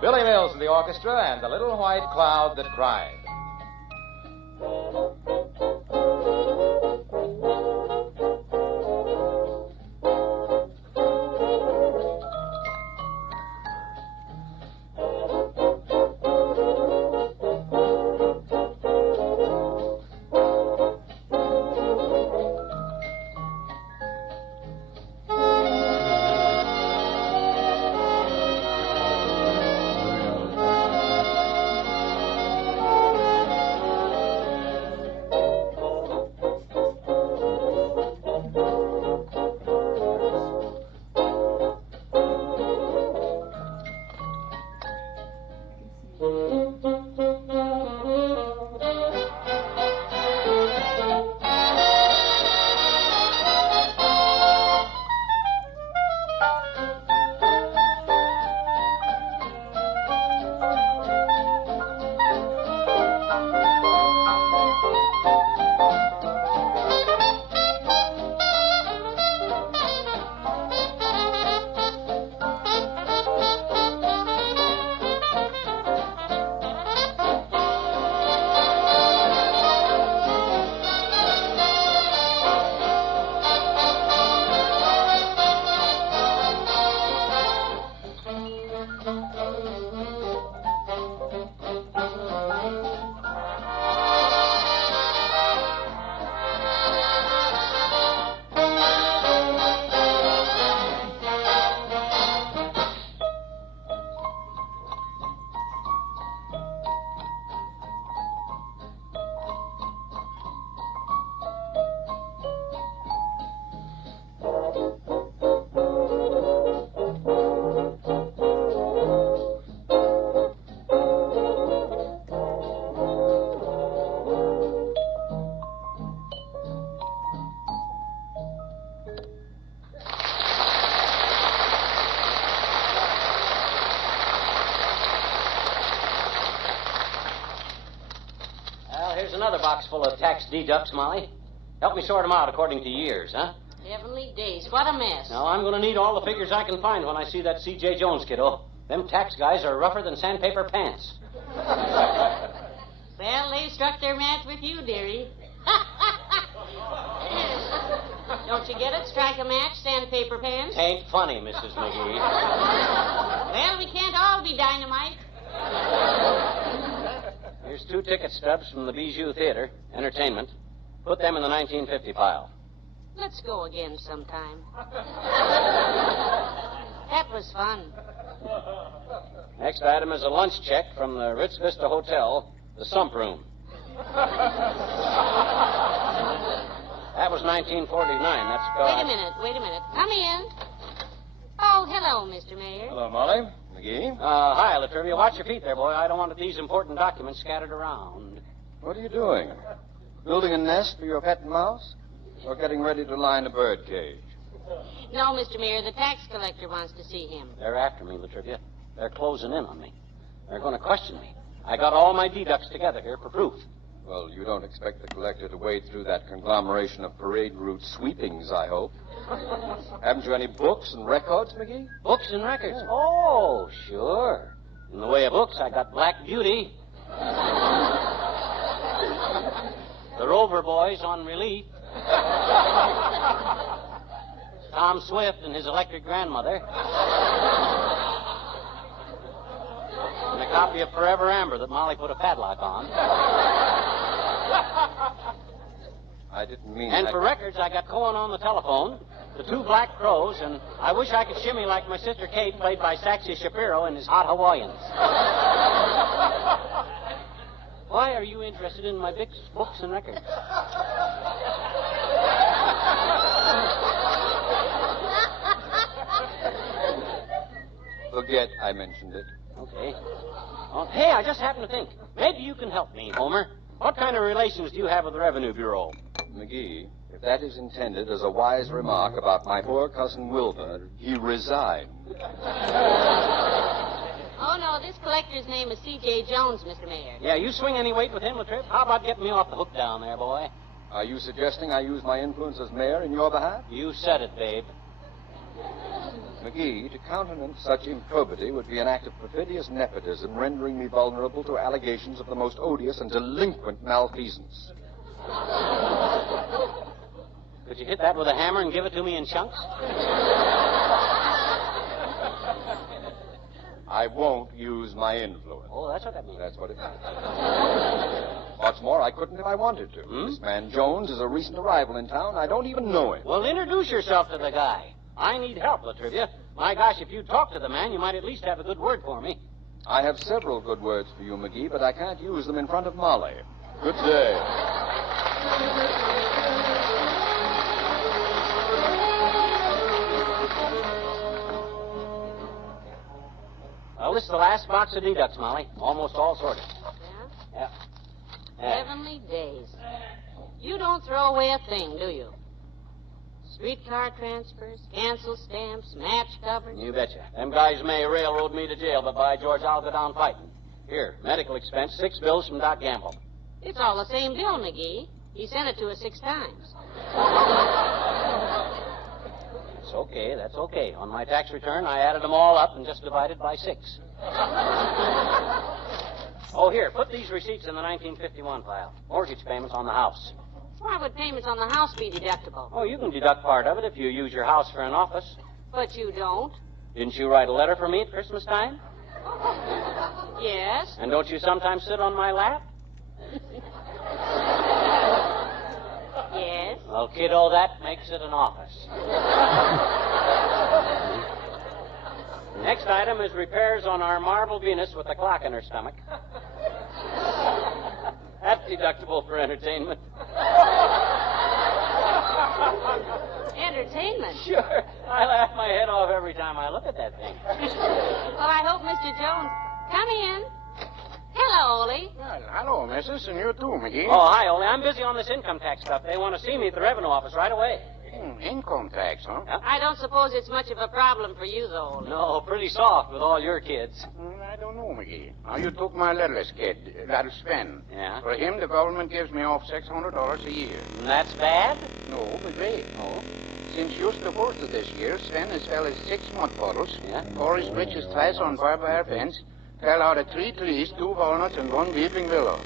Billy Mills in the orchestra and the little white cloud that cried. another box full of tax deducts, Molly. Help me sort them out according to years, huh? Heavenly days, what a mess. Now, I'm going to need all the figures I can find when I see that C.J. Jones kiddo. Them tax guys are rougher than sandpaper pants. Well, they've struck their match with you, dearie. Don't you get it? Strike a match, sandpaper pants? Ain't funny, Mrs. McGee. Well, we can't all be dynamite. Here's 2 ticket stubs from the Bijou Theater, entertainment. Put them in the 1950 pile. Let's go again sometime. That was fun. Next item is a lunch check from the Ritz Vista Hotel, the Sump Room. That was 1949. That's Wait a minute. Come in. Oh, hello, Mr. Mayor. Hello, Molly. McGee. Hi, Latrivia. Watch your feet there, boy. I don't want these important documents scattered around. What are you doing? Building a nest for your pet mouse? Or getting ready to line a bird cage? No, Mr. Mayor, the tax collector wants to see him. They're after me, Latrivia. They're closing in on me. They're going to question me. I got all my deducts together here for proof. Well, you don't expect the collector to wade through that conglomeration of parade route sweepings, I hope. Haven't you any books and records, McGee? Books and records? Yeah. Oh, sure. In the way of books, I got Black Beauty. The Rover Boys on Relief. Tom Swift and his electric grandmother. And a copy of Forever Amber that Molly put a padlock on. I didn't mean And that. for records, I got Cohen on the telephone, the 2 Black Crows, and I wish I could shimmy like my sister Kate, played by Saxy Shapiro in his Hot Hawaiians. Why are you interested in my books and records? Forget I mentioned it. Okay. Oh, hey, I just happened to think. Maybe you can help me, Homer. What kind of relations do you have with the Revenue Bureau? McGee, if that is intended as a wise remark about my poor cousin Wilbur, he resigned. Oh, no, this collector's name is C.J. Jones, Mr. Mayor. Yeah, you swing any weight with him, Latripp? How about getting me off the hook down there, boy? Are you suggesting I use my influence as mayor in your behalf? You said it, babe. McGee, to countenance such improbity would be an act of perfidious nepotism, rendering me vulnerable to allegations of the most odious and delinquent malfeasance. Could you hit that with a hammer and give it to me in chunks? I won't use my influence. Oh, that's what that means. That's what it means. What's more, I couldn't if I wanted to. This man Jones is a recent arrival in town. I don't even know him. Well, introduce yourself to the guy. I need help, Latrivia. My gosh, if you talk to the man, you might at least have a good word for me. I have several good words for you, McGee, but I can't use them in front of Molly. Good day. Well, this is the last box of deducts, Molly. Almost all sorted. Yeah? Yeah. Heavenly days. You don't throw away a thing, do you? Streetcar transfers, cancel stamps, match covers. You betcha. Them guys may railroad me to jail, but by George, I'll go down fighting. Here, medical expense, 6 bills from Doc Gamble. It's all the same bill, McGee. He sent it to us 6 times. That's okay, that's okay. On my tax return, I added them all up and just divided by 6. Oh, here, put these receipts in the 1951 file. Mortgage payments on the house. Why would payments on the house be deductible? Oh, you can deduct part of it if you use your house for an office. But you don't. Didn't you write a letter for me at Christmas time? Yes. And don't you sometimes sit on my lap? Yes. Well, kiddo, that makes it an office. Next item is repairs on our marble Venus with the clock in her stomach. That's deductible for entertainment. Entertainment? Sure. I laugh my head off every time I look at that thing. Well, I hope Mr. Jones... Come in. Hello, Ole. Well, hello, missus, and you too, McGee. Oh, hi, Ole. I'm busy on this income tax stuff. They want to see me at the revenue office right away. Income tax, huh? I don't suppose it's much of a problem for you, though, Ole. No, pretty soft with all your kids. I don't know, McGee. Now, you took my littlest kid. That'll Sven. Yeah? For him, the government gives me off $600 a year. And that's bad? No, but wait. Oh? Since just the birth of this year, Sven has fell his 6 mud puddles, Yeah? tore his breeches twice on barbed wire fence, fell out of 3 trees, 2 walnuts, and 1 weeping willow.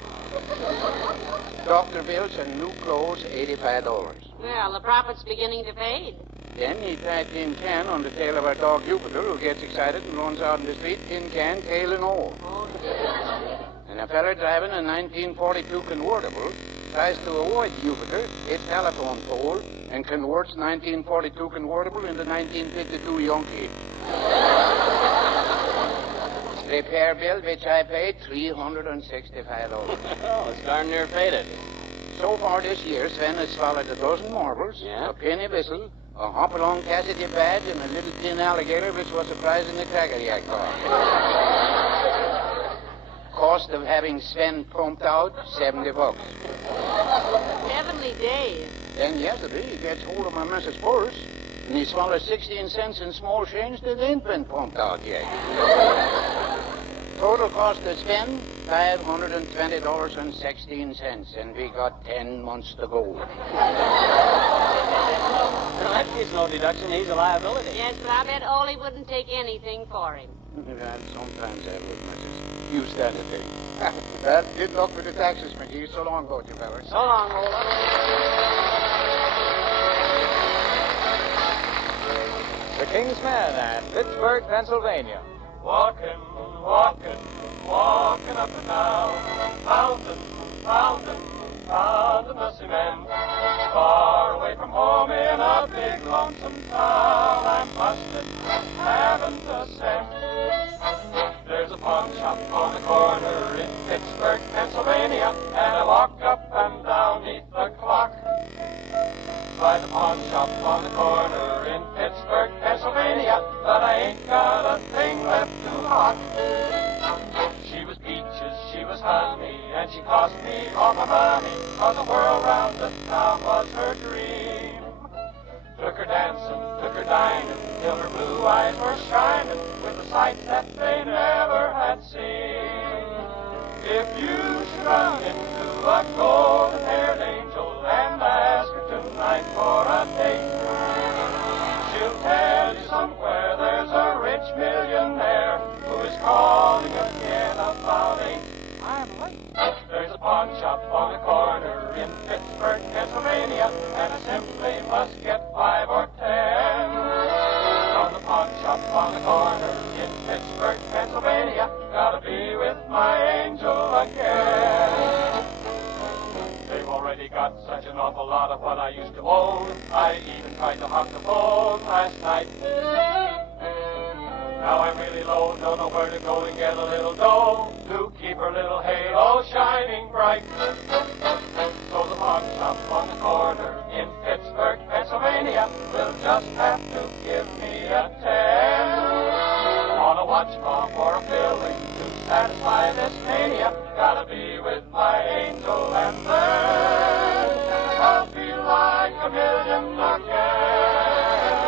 Doctor bills and new clothes, $85. Well, the profit's beginning to fade. Then he tied tin can on the tail of our dog Jupiter, who gets excited and runs out in the street, tin can, tail and all. And a fella driving a 1942 convertible tries to avoid Jupiter, hits telephone pole, and converts 1942 convertible into 1952 Yankee. Repair bill, which I paid $365. Oh, it's darn near faded. So far this year, Sven has swallowed a dozen marbles, Yeah? a penny whistle, a hop-along Cassidy badge, and a little tin alligator, which was a prize in the Cracker Jack car. Cost of having Sven pumped out, $70. Heavenly days. Then yesterday, he gets hold of my missus' purse, and he swallows 16 cents in small change that ain't been pumped out yet. Total cost to Sven, $520.16, and we got 10 months to go. Well, that gets no deduction. He's a liability. Yes, but I bet Ole wouldn't take anything for him. Sometimes I would, missus. You stand it there. Well, good luck with the taxes, McGee. So long, both you fellas. So long, Ole. The King's Men at Pittsburgh, Pennsylvania. Walking, walking, walking up and down, pounding, pounding, pounding the cement. Far away from home in a big lonesome town, I'm busted, haven't a cent. There's a pawn shop on the corner in Pittsburgh, Pennsylvania, and I walk up and down neath the clock. By the pawn shop on the corner in Pittsburgh, Pennsylvania, but I ain't got a thing left to hawk. She was peaches, she was honey, and she cost me all my money, 'cause the world round the town was her dream. Took her dancing, took her dining, till her blue eyes were shining with the sights that they never had seen. If you should run into a golden-haired angel and ask her tonight for a date, she'll tell you somewhere there's a rich millionaire who is calling again about 8. I'm late. There's a pawn shop on the corner in Pittsburgh, Pennsylvania, and I simply must get 5 or 10. From the pawn shop on the corner in Pittsburgh, Pennsylvania, gotta be with my angel again. They've already got such an awful lot of what I used to own. I even tried to hawk the phone last night. Now I'm really low, don't know where to go and get a little dough to keep her little halo shining bright. So the pawn shop on the corner in Pittsburgh, Pennsylvania, will just have to give me a 10. On a watch call for a filling to satisfy this mania, gotta be with my angel, and then I'll feel like a million again.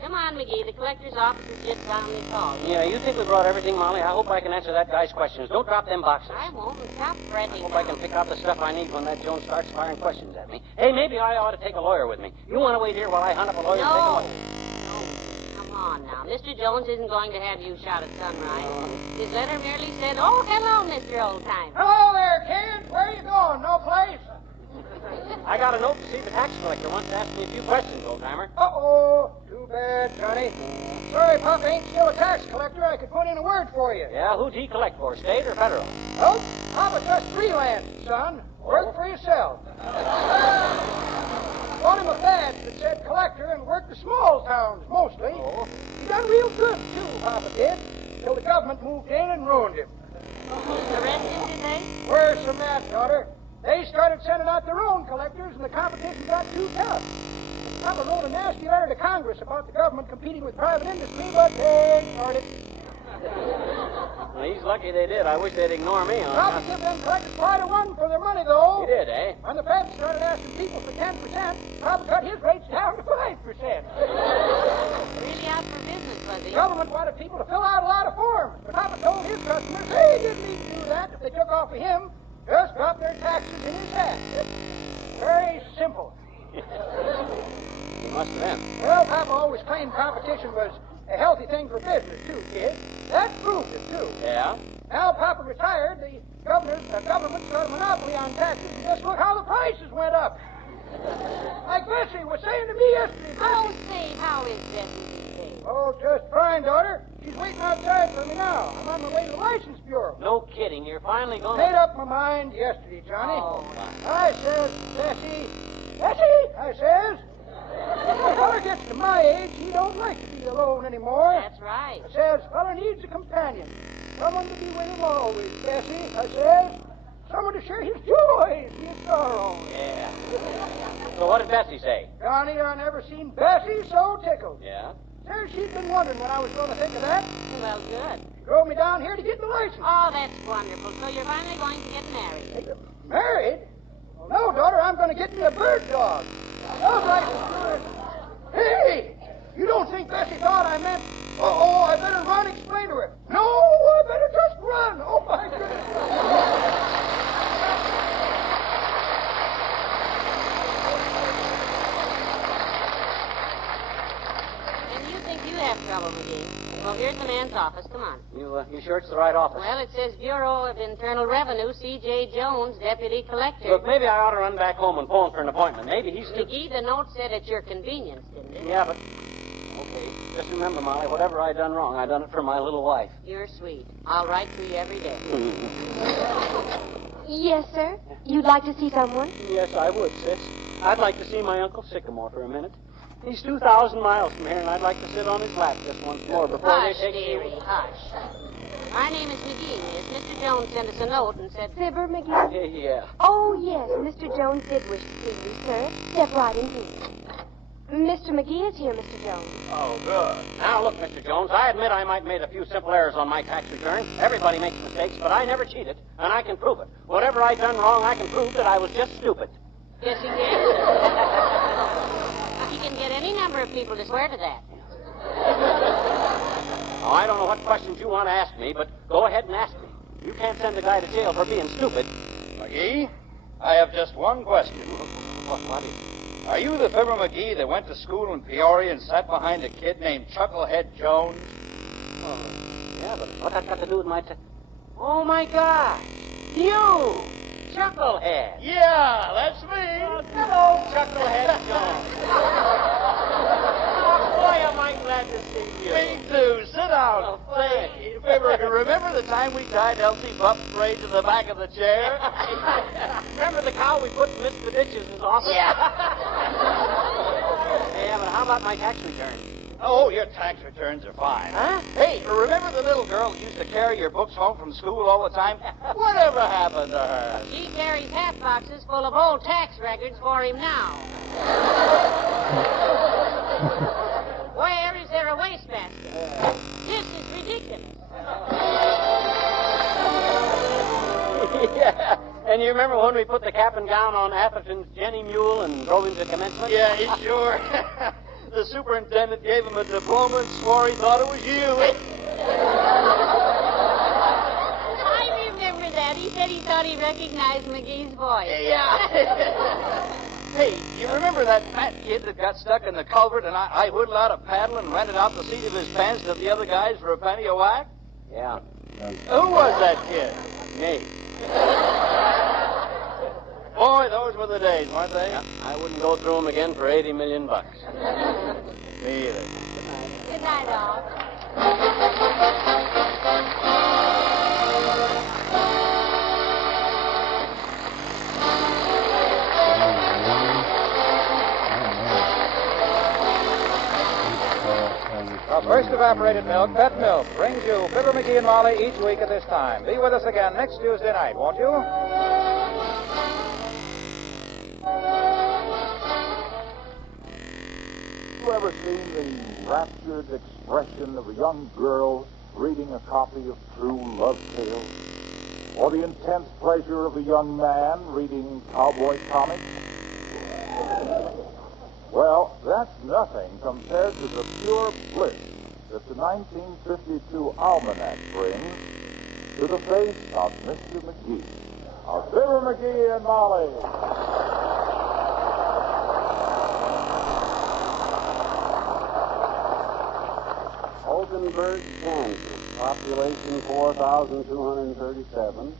Come on, McGee. The collector's office is just down the hall. Yeah, you think we brought everything, Molly? I hope I can answer that guy's questions. Don't drop them boxes. I won't. Stop I fretting. hope I can pick out the stuff I need when that Jones starts firing questions at me. Hey, maybe I ought to take a lawyer with me. You want to wait here while I hunt up a lawyer and take a look? No. Come on now. Mr. Jones isn't going to have you shot at sunrise. His letter merely said, "Oh, hello, Mr. Oldtimer." Hello there, kid. Where are you going? No place? I got a note to see the tax collector wants to ask me a few questions, old-timer. Uh-oh. Too bad, Johnny. Sorry, Pop ain't still a tax collector. I could put in a word for you. Yeah, who'd he collect for, state or federal? Oh, Papa just freelance, son. Work for yourself. Bought him a badge that said collector and worked the small towns, mostly. Oh. He done real good, too, Papa did, till the government moved in and ruined him. Arrested, did they? Worse than that, daughter. They started sending out their own collectors, and the competition got too tough. Papa wrote a nasty letter to Congress about the government competing with private industry, but they ignored it. Well, he's lucky they did. I wish they'd ignore me. Probably give them collectors quite a run for their money, though. He did, eh? When the Fed started asking people for 10%, probably cut his rates down to 5%. Really out for business, was he? The government wanted people to fill out a lot of forms, but Papa told his customers they didn't need to do that if they took off of him. Just drop their taxes in his hat. Very simple. He must have been. Well, Papa always claimed competition was a healthy thing for business, too, kid. That proved it, too. Yeah? Now Papa retired, the government got a monopoly on taxes, and just look how the prices went up. Like Bessie was saying to me yesterday. Oh, say, how is Bessie these days? Oh, just fine, daughter. She's waiting outside for me now. I'm on my way to the license bureau. No kidding. You're finally going to... Made up my mind yesterday, Johnny. Oh, I says, Bessie, I says, when a feller gets to my age, he don't like to be alone anymore. That's right. I says, feller needs a companion. Someone to be with him always, Bessie. I says, someone to share his joys, his sorrows. Yeah. So what did Bessie say? Johnny, I never seen Bessie so tickled. Yeah? Says she'd been wondering when I was going to think of that. Well, good. She drove me down here to get the license. Oh, that's wonderful. So you're finally going to get married. Married? Well, no, daughter, I'm going to get me a bird dog. All right. Hey! You don't think Bessie thought I meant... Oh, I better run explain to her. No, I better just run. Oh, my goodness. Have trouble, McGee. Well, here's the man's office. Come on. You sure it's the right office? Well, it says Bureau of Internal Revenue, C.J. Jones, Deputy Collector. Look, maybe I ought to run back home and phone for an appointment. Maybe he's... McGee, the note said at your convenience, didn't it? Yeah, but... Okay. Just remember, Molly, whatever I done wrong, I done it for my little wife. You're sweet. I'll write to you every day. Yes, sir? You'd like to see someone? Yes, I would, sis. I'd like to see my Uncle Sycamore for a minute. He's 2,000 miles from here, and I'd like to sit on his lap just once more before Hush, they take dearie, hush. My name is McGee. As Mr. Jones sent us a note and said... Fibber, McGee? Yeah. Oh, yes. Mr. Jones did wish to see you, sir. Step right in here. Mr. McGee is here, Mr. Jones. Oh, good. Now, look, Mr. Jones, I admit I might have made a few simple errors on my tax return. Everybody makes mistakes, but I never cheated, and I can prove it. Whatever I done wrong, I can prove that I was just stupid. Yes, he can. He can get any number of people to swear to that. Oh, I don't know what questions you want to ask me, but go ahead and ask me. You can't send a guy to jail for being stupid. McGee, I have just one question. What is it? Are you the Fibber McGee that went to school in Peoria and sat behind a kid named Chucklehead Jones? Oh, yeah, but what that got to do with my... Oh, my God! You! Chucklehead! Yeah, that's me! Good old Chucklehead Jones. Oh, boy, am I glad to see you. Me too. Sit down. Oh, thank you. Fibber, remember the time we tied Elsie Buff straight to the back of the chair? Remember the cow we put in Mr. Ditch's office? Yeah. Yeah, but how about my tax return? Oh, your tax returns are fine. Huh? Hey, remember the little girl who used to carry your books home from school all the time? Whatever happened to her? She carries half boxes full of old tax records for him now. Where is there a wastebasket? This is ridiculous. Yeah. And you remember when we put the cap and gown on Atherton's Jenny Mule and drove him to commencement? Yeah, sure. The superintendent gave him a diploma and swore he thought it was you. I remember that. He said he thought he recognized McGee's voice. Yeah. Hey, you remember that fat kid that got stuck in the culvert and I hoodled out a paddle and rented out the seat of his pants to the other guys for a penny a whack? Yeah. Who was that kid? Me. Boy, those were the days, weren't they? Yeah, I wouldn't go through them again for $80 million. Me either. Good night, all. The first evaporated milk, Pet Milk, brings you Fibber McGee and Molly each week at this time. Be with us again next Tuesday night, won't you? You ever seen the raptured expression of a young girl reading a copy of true love tales? Or the intense pleasure of a young man reading cowboy comics? Well, that's nothing compared to the pure bliss that the 1952 almanac brings to the face of Mr. McGee, of Fibber McGee and Molly. Oakenburg, Kansas, population 4,237.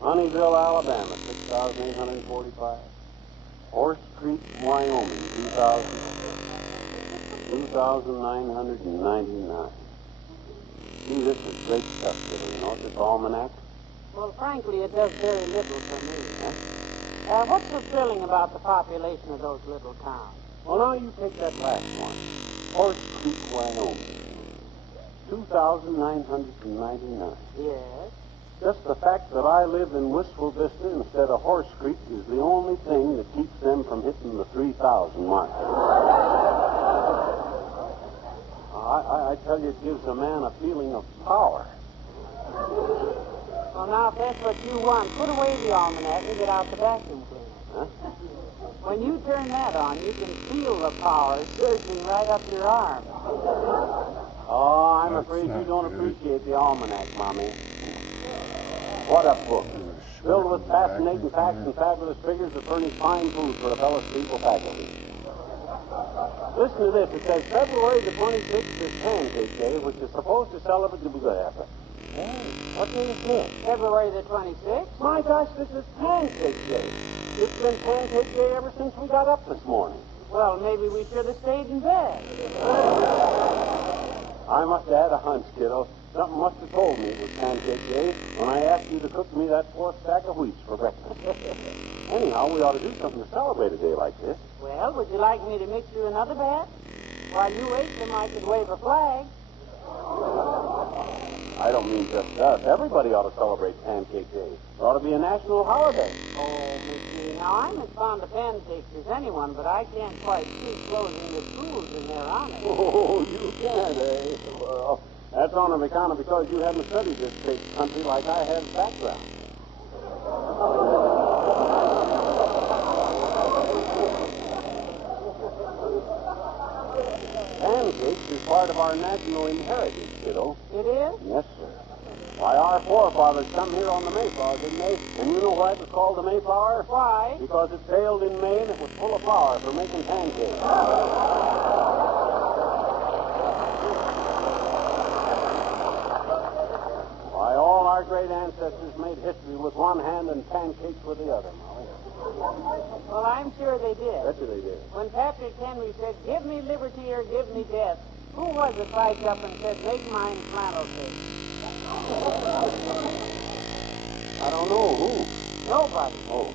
Honeyville, Alabama, 6,845. Horse Creek, Wyoming, 2,999. See, this is great stuff, Billy. You know, this almanac. Well, frankly, it does very little for me. What's so thrilling about the population of those little towns? Well, now you take that last one. Horse Creek, Wyoming. 2,999. Yes? Just the fact that I live in Wistful Vista instead of Horse Creek is the only thing that keeps them from hitting the 3,000 mark. I tell you, it gives a man a feeling of power. Well, now, if that's what you want, put away the almanac and get out the vacuum cleaner. Huh? When you turn that on, you can feel the power surging right up your arm. Oh, I'm afraid you don't appreciate the almanac, Mommy. What a book. Filled with fascinating facts and fabulous figures that furnish fine food for a fellow's feeble faculty. Listen to this. It says February the 26th is Pancake Day, which is supposed to celebrate the Hey, what day is this? February the 26th? My gosh, this is Pancake Day. It's been Pancake Day ever since we got up this morning. Well, maybe we should have stayed in bed. I must have had a hunch, kiddo. Something must have told me it was Pancake Day when I asked you to cook me that 4th stack of wheats for breakfast. Anyhow, we ought to do something to celebrate a day like this. Well, would you like me to mix you another bat? While you ate them, I could wave a flag. I don't mean just us. Everybody ought to celebrate Pancake Day. It ought to be a national holiday. Oh, McGee, now I'm as fond of pancakes as anyone, but I can't quite see closing the schools in their honor. Oh, you can't, eh? Well, that's on account of because you haven't studied this great country like I have background. Pancakes is part of our national inheritance, kiddo. It is? Yes, sir. Why, our forefathers come here on the Mayflower, didn't they? And you know why it was called the Mayflower? Why? Because it sailed in May and it was full of flour for making pancakes. Why, all our great ancestors made history with one hand and pancakes with the other, Molly. Well, I'm sure they did. Bet you they did. When Patrick Henry said, "Give me liberty or give me death," who was it piped up and said, "Make mine flannel cake"? I don't know who. Nobody. Oh.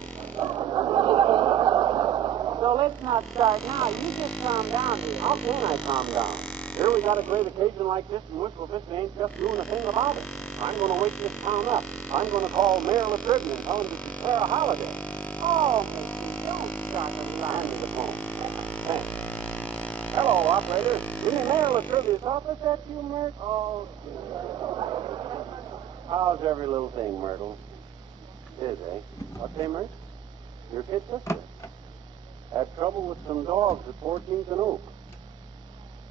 So let's not start now. You just calm down here. How can I calm down? Here we got a great occasion like this, and Wistful Vista ain't just doing a thing about it. I'm going to wake this town up. I'm going to call Mayor LaTribune and tell him to declare a holiday. Oh, McGee, don't start a line. Hand me the phone. Thanks. Hello, operator. Give me Mayor LaTribune's office. That's you, Myrtle? Oh, how's every little thing, Myrtle? Is, eh? What's hey, Myrtle? Your kid sister. Had trouble with some dogs at 14th and Oak.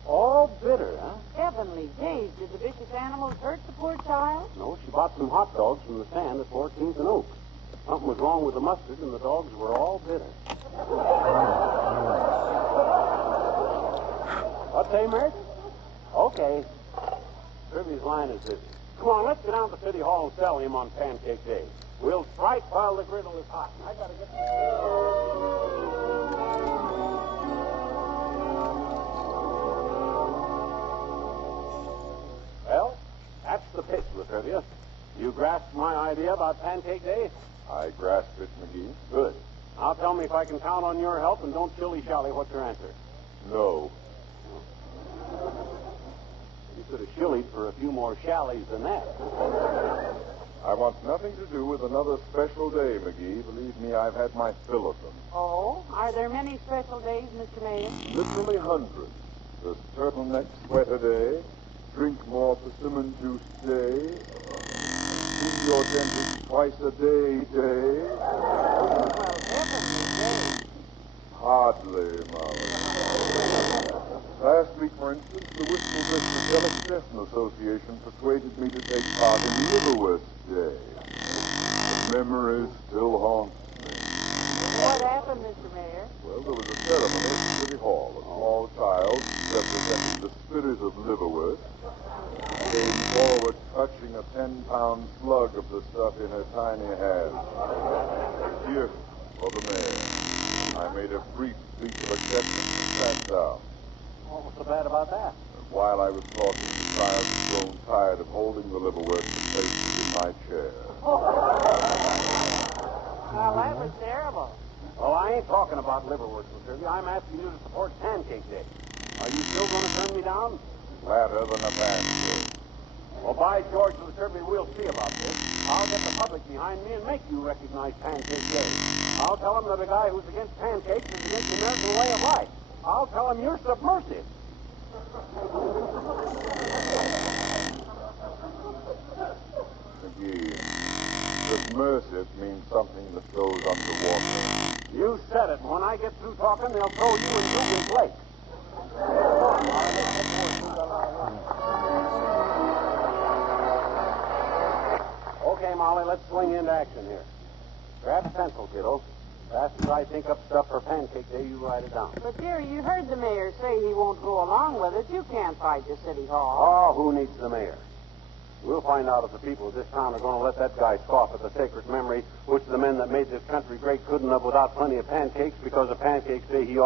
All bitter, huh? Heavenly days. Did the vicious animals hurt the poor child? No, she bought some hot dogs from the stand at 14th and Oak. Something was wrong with the mustard, and the dogs were all bitter. What say, Mert? Okay. Kirby's line is busy. Come on, let's get down to City Hall and sell him on Pancake Day. We'll strike while the griddle is hot. I gotta get... Well, that's the pitch, Latrivia. You grasped my idea about Pancake Day? I grasped it, McGee. Good. Now tell me if I can count on your help, and don't shilly-shally. What's your answer? No. You could have shillied for a few more shallies than that. I want nothing to do with another special day, McGee. Believe me, I've had my fill of them. Oh? Are there many special days, Mr. Mayor? Literally hundreds. The turtleneck sweater day, drink more persimmon juice day, see your dentist twice a day. Well, heavenly day. Hardly, Molly. Last week, for instance, the Wistful Vista Delicatessen Association persuaded me to take part in Liverwurst Day. The memory still haunts me. What happened, Mr. Mayor? Well, there was a ceremony at City Hall. A small child, representing the spirit of liverwurst, came forward clutching a 10-pound slug of the stuff in her tiny hand. A gift for the mayor. I made a brief speech of acceptance and sat down. What was so bad about that? And while I was talking, the child had grown tired of holding the liverwurst and placed it in my chair. Well, that was terrible. Well, I ain't talking about liverwurst, Mr. Kirby. I'm asking you to support Pancake Day. Are you still going to turn me down? Flatter than a pancake. Well, by George, Mr. Kirby, we'll see about this. I'll get the public behind me and make you recognize Pancake Day. I'll tell them that a guy who's against pancakes is against the American way of life. I'll tell them you're submersive. McGee, submersive means something that goes underwater. You said it. When I get through talking, they'll throw you in Dugan's Lake. Okay, Molly, let's swing into action here. Grab a pencil, kiddo. Fast as I think up stuff for Pancake Day, you write it down. But, dearie, you heard the mayor say he won't go along with it. You can't fight the city hall. Oh, who needs the mayor? We'll find out if the people of this town are going to let that guy scoff at the sacred memory which the men that made this country great couldn't have without plenty of pancakes, because of Pancakes Day he